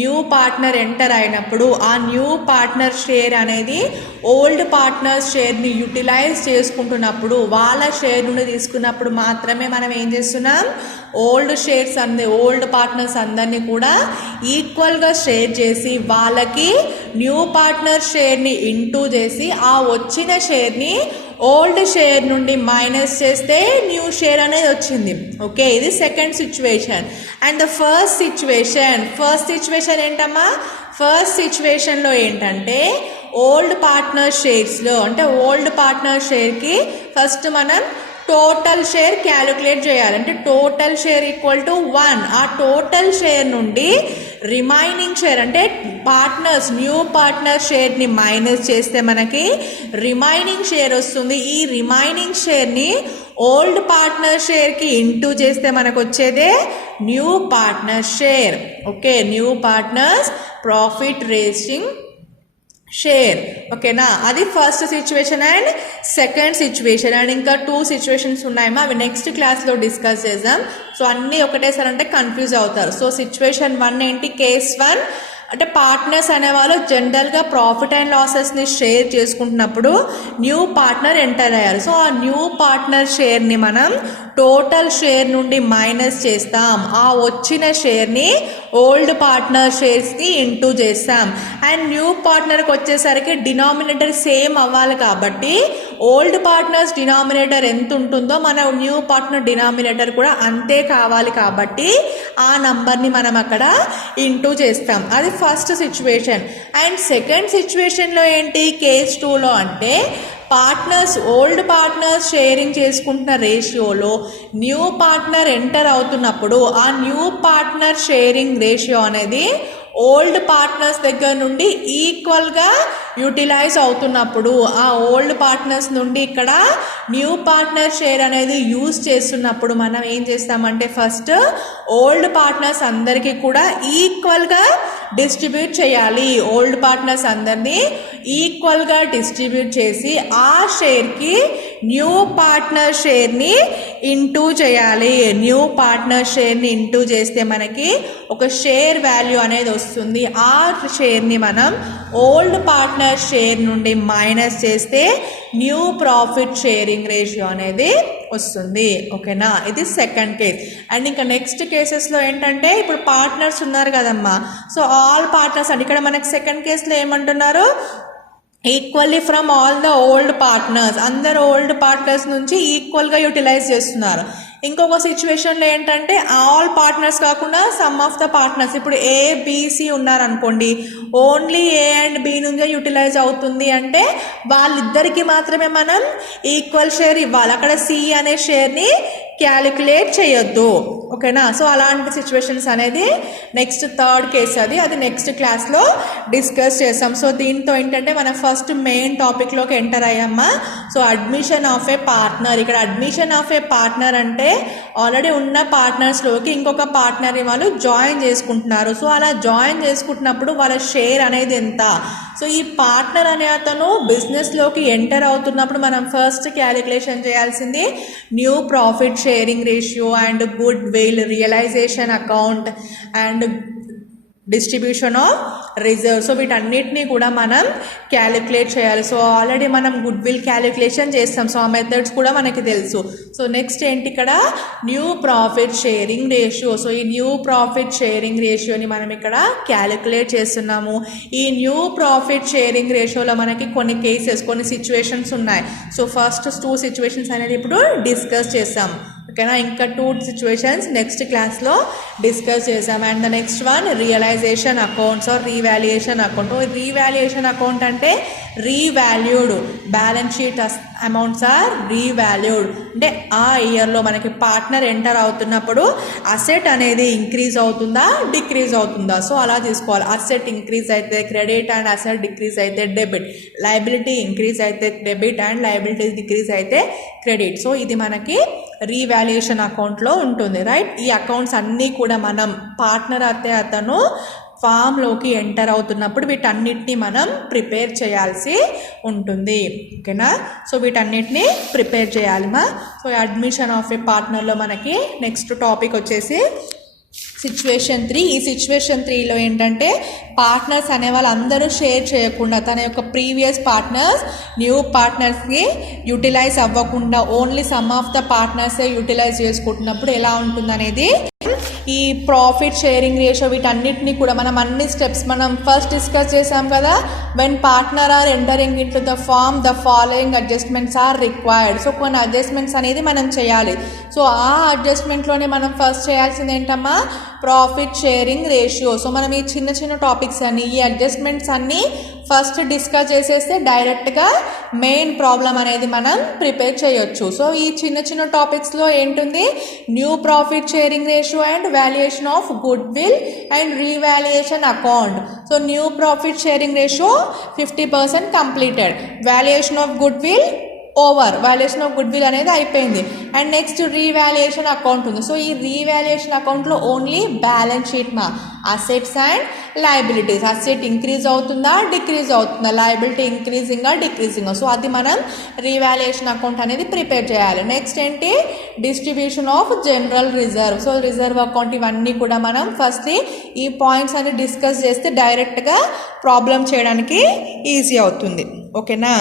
న్యూ పార్ట్నర్ ఎంటర్ అయినప్పుడు ఆ న్యూ పార్ట్నర్ షేర్ అనేది ఓల్డ్ పార్ట్నర్ షేర్ని యూటిలైజ్ చేసుకుంటున్నప్పుడు, వాళ్ళ షేర్ నుండి తీసుకున్నప్పుడు మాత్రమే మనం ఏం చేస్తున్నాం? ఓల్డ్ పార్ట్నర్స్ అందరినీ కూడా ఈక్వల్గా షేర్ చేసి వాళ్ళకి న్యూ పార్ట్నర్ షేర్ని ఇంటూ చేసి ఆ వచ్చిన షేర్ని ఓల్డ్ షేర్ నుండి మైనస్ చేస్తే న్యూ షేర్ అనేది వచ్చింది. ఓకే, ఇది second situation. And the first situation ఏంటమ్మా? ఫస్ట్ సిచ్యువేషన్లో ఏంటంటే ఓల్డ్ పార్ట్నర్ షేర్స్లో అంటే ఓల్డ్ పార్ట్నర్ షేర్కి ఫస్ట్ మనం టోటల్ షేర్ క్యాలిక్యులేట్ చేయాలి. అంటే టోటల్ షేర్ ఈక్వల్ టు 1. ఆ టోటల్ షేర్ నుండి రిమైనింగ్ షేర్ అంటే న్యూ పార్ట్నర్ షేర్ని మైనస్ చేస్తే మనకి రిమైనింగ్ షేర్ వస్తుంది. ఈ రిమైనింగ్ షేర్ని ఓల్డ్ పార్ట్నర్ షేర్కి ఇంటూ చేస్తే మనకు వచ్చేదే new partner share. Okay, new partners profit racing share. ఓకేనా, అది first situation and second situation. And ఇంకా 2 సిచ్యువేషన్స్ ఉన్నాయమ్మా, అవి నెక్స్ట్ క్లాస్లో డిస్కస్ చేద్దాం. సో అన్నీ ఒకటేసారి అంటే కన్ఫ్యూజ్ అవుతారు. సో సిచ్యువేషన్ 1 ఏంటి? కేస్ 1 అంటే పార్ట్నర్స్ అనేవాళ్ళు జనరల్గా ప్రాఫిట్ అండ్ లాసెస్ని షేర్ చేసుకుంటున్నప్పుడు న్యూ పార్ట్నర్ ఎంటర్ అయ్యారు. సో ఆ న్యూ పార్ట్నర్ షేర్ని మనం టోటల్ షేర్ నుండి మైనస్ చేస్తాం. ఆ వచ్చిన షేర్ని ఓల్డ్ పార్ట్నర్ షేర్స్కి ఇంటూ చేస్తాం. అండ్ న్యూ పార్ట్నర్కి వచ్చేసరికి డినామినేటర్ సేమ్ అవ్వాలి కాబట్టి ఓల్డ్ పార్ట్నర్స్ డినామినేటర్ ఎంత ఉంటుందో మన న్యూ పార్ట్నర్ డినామినేటర్ కూడా అంతే కావాలి కాబట్టి ఆ నంబర్ని మనం అక్కడ ఇంటూ చేస్తాం. అది ఫస్ట్ సిచ్యువేషన్. అండ్ సెకండ్ సిచ్యువేషన్లో ఏంటి? కేస్ 2లో అంటే ఓల్డ్ పార్ట్నర్స్ షేరింగ్ చేసుకుంటున్న రేషియోలో న్యూ పార్ట్నర్ ఎంటర్ అవుతున్నప్పుడు ఆ న్యూ పార్ట్నర్ షేరింగ్ రేషియో అనేది ఓల్డ్ పార్ట్నర్స్ దగ్గర నుండి ఈక్వల్గా యూటిలైజ్ అవుతున్నప్పుడు ఆ ఓల్డ్ పార్ట్నర్స్ నుండి ఇక్కడ న్యూ పార్ట్నర్ షేర్ అనేది యూజ్ చేస్తున్నప్పుడు మనం ఏం చేస్తామంటే ఫస్ట్ ఓల్డ్ పార్ట్నర్స్ అందరికీ కూడా ఈక్వల్గా డిస్ట్రిబ్యూట్ చేయాలి. ఓల్డ్ పార్ట్నర్స్ అందరినీ ఈక్వల్గా డిస్ట్రిబ్యూట్ చేసి ఆ షేర్కి న్యూ పార్ట్నర్ షేర్ని ఇంటూ చేయాలి. న్యూ పార్ట్నర్ షేర్ని ఇంటూ చేస్తే మనకి ఒక షేర్ వాల్యూ అనేది వస్తుంది. ఆ షేర్ని మనం ఓల్డ్ పార్ట్నర్ షేర్ నుండి మైనస్ చేస్తే న్యూ ప్రాఫిట్ షేరింగ్ రేషియో అనేది వస్తుంది. ఓకేనా, ఇది సెకండ్ కేస్. అండ్ ఇంకా నెక్స్ట్ కేసెస్లో ఏంటంటే ఇప్పుడు పార్ట్నర్స్ ఉన్నారు కదమ్మా. సో ఆల్ పార్ట్నర్స్ అంటే ఇక్కడ మనకి సెకండ్ కేసులో ఏమంటున్నారు? Equally from all the old partners, అందరు ఓల్డ్ పార్ట్నర్స్ నుంచి ఈక్వల్గా యూటిలైజ్ చేస్తున్నారు. ఇంకొక సిచ్యువేషన్లో ఏంటంటే ఆల్ పార్ట్నర్స్ కాకుండా సమ్ ఆఫ్ ద పార్ట్నర్స్, ఇప్పుడు ఏబిసి ఉన్నారనుకోండి, ఓన్లీ ఏ అండ్ బి నుంచే యూటిలైజ్ అవుతుంది అంటే వాళ్ళిద్దరికి మాత్రమే మనం ఈక్వల్ షేర్ ఇవ్వాలి. అక్కడ సి అనే షేర్ని క్యాలిక్యులేట్ చేయొద్దు. ఓకేనా, సో అలాంటి సిచ్యువేషన్స్ అనేది నెక్స్ట్ థర్డ్ కేసు అది నెక్స్ట్ క్లాస్లో డిస్కస్ చేస్తాం. సో దీంతో ఏంటంటే మనం ఫస్ట్ మెయిన్ టాపిక్లోకి ఎంటర్ అయ్యామా. So admission of a partner. ఇక్కడ అడ్మిషన్ ఆఫ్ ఏ పార్ట్నర్ అంటే ఆల్రెడీ ఉన్న పార్ట్నర్స్లోకి ఇంకొక పార్ట్నర్ వాళ్ళు జాయిన్ చేసుకుంటున్నారు. సో అలా జాయిన్ చేసుకుంటున్నప్పుడు వాళ్ళ షేర్ అనేది ఎంత. సో ఈ పార్ట్నర్ అనే అతను బిజినెస్లోకి ఎంటర్ అవుతున్నప్పుడు మనం ఫస్ట్ క్యాలిక్యులేషన్ చేయాల్సింది new profit sharing ratio and goodwill realisation account and distribution of reserve. So వీటన్నిటినీ కూడా మనం క్యాలిక్యులేట్ చేయాలి. సో ఆల్రెడీ మనం గుడ్ విల్ క్యాలిక్యులేషన్ చేస్తాం. సో ఆ మెథడ్స్ కూడా మనకి తెలుసు. సో నెక్స్ట్ ఏంటి? ఇక్కడ new profit sharing ratio. So ఈ న్యూ ప్రాఫిట్ షేరింగ్ రేషియోని మనం ఇక్కడ క్యాలిక్యులేట్ చేస్తున్నాము. ఈ న్యూ ప్రాఫిట్ షేరింగ్ రేషియోలో మనకి కొన్ని కేసెస్, కొన్ని సిచ్యువేషన్స్ ఉన్నాయి. సో ఫస్ట్ 2 సిచ్యువేషన్స్ అనేది ఇప్పుడు డిస్కస్ చేస్తాం. ఓకేనా, ఇంకా 2 సిచ్యువేషన్స్ నెక్స్ట్ క్లాస్లో డిస్కస్ చేసాం. And the next one realisation accounts or revaluation account. Revaluation account అంటే revalued balance sheet amounts are revalued. అంటే ఆ ఇయర్లో మనకి పార్ట్నర్ ఎంటర్ అవుతున్నప్పుడు అసెట్ అనేది ఇంక్రీజ్ అవుతుందా డిక్రీజ్ అవుతుందా. సో అలా తీసుకోవాలి. అసెట్ ఇంక్రీజ్ అయితే క్రెడిట్ అండ్ అసెట్ డిక్రీజ్ అయితే డెబిట్, లయబిలిటీ ఇంక్రీజ్ అయితే డెబిట్ అండ్ లయబిలిటీ డిక్రీజ్ అయితే క్రెడిట్. సో ఇది మనకి రీవాల్యుయేషన్ అకౌంట్లో ఉంటుంది. రైట్, ఈ అకౌంట్స్ అన్నీ కూడా మనం పార్ట్నర్ అయితే అతను ఫామ్లోకి ఎంటర్ అవుతున్నప్పుడు వీటన్నిటిని మనం ప్రిపేర్ చేయాల్సి ఉంటుంది. ఓకేనా, సో వీటన్నిటిని ప్రిపేర్ చేయాలిమా. సో అడ్మిషన్ ఆఫ్ ఏ పార్ట్నర్లో మనకి నెక్స్ట్ టాపిక్ వచ్చేసి సిచ్యువేషన్ 3. ఈ సిచ్యువేషన్ 3లో ఏంటంటే పార్ట్నర్స్ అనే వాళ్ళు అందరూ షేర్ చేయకుండా తన యొక్క ప్రీవియస్ పార్ట్నర్స్ న్యూ పార్ట్నర్స్కి యూటిలైజ్ అవ్వకుండా ఓన్లీ సమ్ ఆఫ్ ద పార్ట్నర్సే యూటిలైజ్ చేసుకుంటున్నప్పుడు ఎలా ఉంటుందనేది ఈ ప్రాఫిట్ షేరింగ్ రేషియో వీటన్నిటిని కూడా మనం అన్ని స్టెప్స్ మనం ఫస్ట్ డిస్కస్ చేసాం కదా. When partner are entering into the firm the following adjustments are required. So కొన్ని అడ్జస్ట్మెంట్స్ అనేది మనం చేయాలి. సో ఆ అడ్జస్ట్మెంట్లోనే మనం ఫస్ట్ చేయాల్సింది ఏంటమ్మా, ప్రాఫిట్ షేరింగ్ రేషియో. సో మనం ఈ చిన్న చిన్న టాపిక్స్ అన్ని ఈ అడ్జస్ట్మెంట్స్ అన్నీ ఫస్ట్ డిస్కస్ చేసేస్తే డైరెక్ట్గా మెయిన్ ప్రాబ్లం అనేది మనం ప్రిపేర్ చేయొచ్చు. సో ఈ చిన్న చిన్న టాపిక్స్లో ఏంటుంది, new profit sharing ratio and valuation of goodwill and revaluation account. So new profit sharing ratio 50% completed, valuation of goodwill over, valuation of goodwill అనేది అయిపోయింది. అండ్ నెక్స్ట్ రీవాల్యుయేషన్ అకౌంట్ ఉంది. So ఈ revaluation అకౌంట్లో only balance sheet మా assets and liabilities, asset increase అవుతుందా decrease అవుతుందా, liability ఇంక్రీజింగా డిక్రీజింగా, సో అది మనం రీవాల్యుయేషన్ అకౌంట్ అనేది ప్రిపేర్ చేయాలి. నెక్స్ట్ ఏంటి, distribution of general reserve. So reserve account ఇవన్నీ కూడా మనం ఫస్ట్ ఈ పాయింట్స్ అన్ని డిస్కస్ చేస్తే డైరెక్ట్గా ప్రాబ్లం చేయడానికి ఈజీ అవుతుంది. ఓకేనా.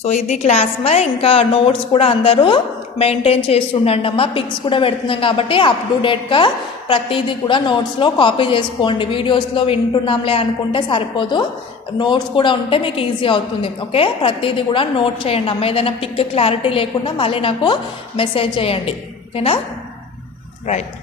సో ఇది క్లాస్ మా, ఇంకా నోట్స్ కూడా అందరూ మెయింటైన్ చేస్తుండండి అమ్మ. పిక్స్ కూడా పెడుతున్నాం కాబట్టి అప్ టు డేట్గా ప్రతిదీ కూడా నోట్స్లో కాపీ చేసుకోండి. వీడియోస్లో వింటున్నాంలే అనుకుంటే సరిపోదు, నోట్స్ కూడా ఉంటే మీకు ఈజీ అవుతుంది. ఓకే, ప్రతిదీ కూడా నోట్ చేయండి అమ్మ. ఏదైనా పిక్ క్లారిటీ లేకుండా మళ్ళీ నాకు మెసేజ్ చేయండి. ఓకేనా, రైట్.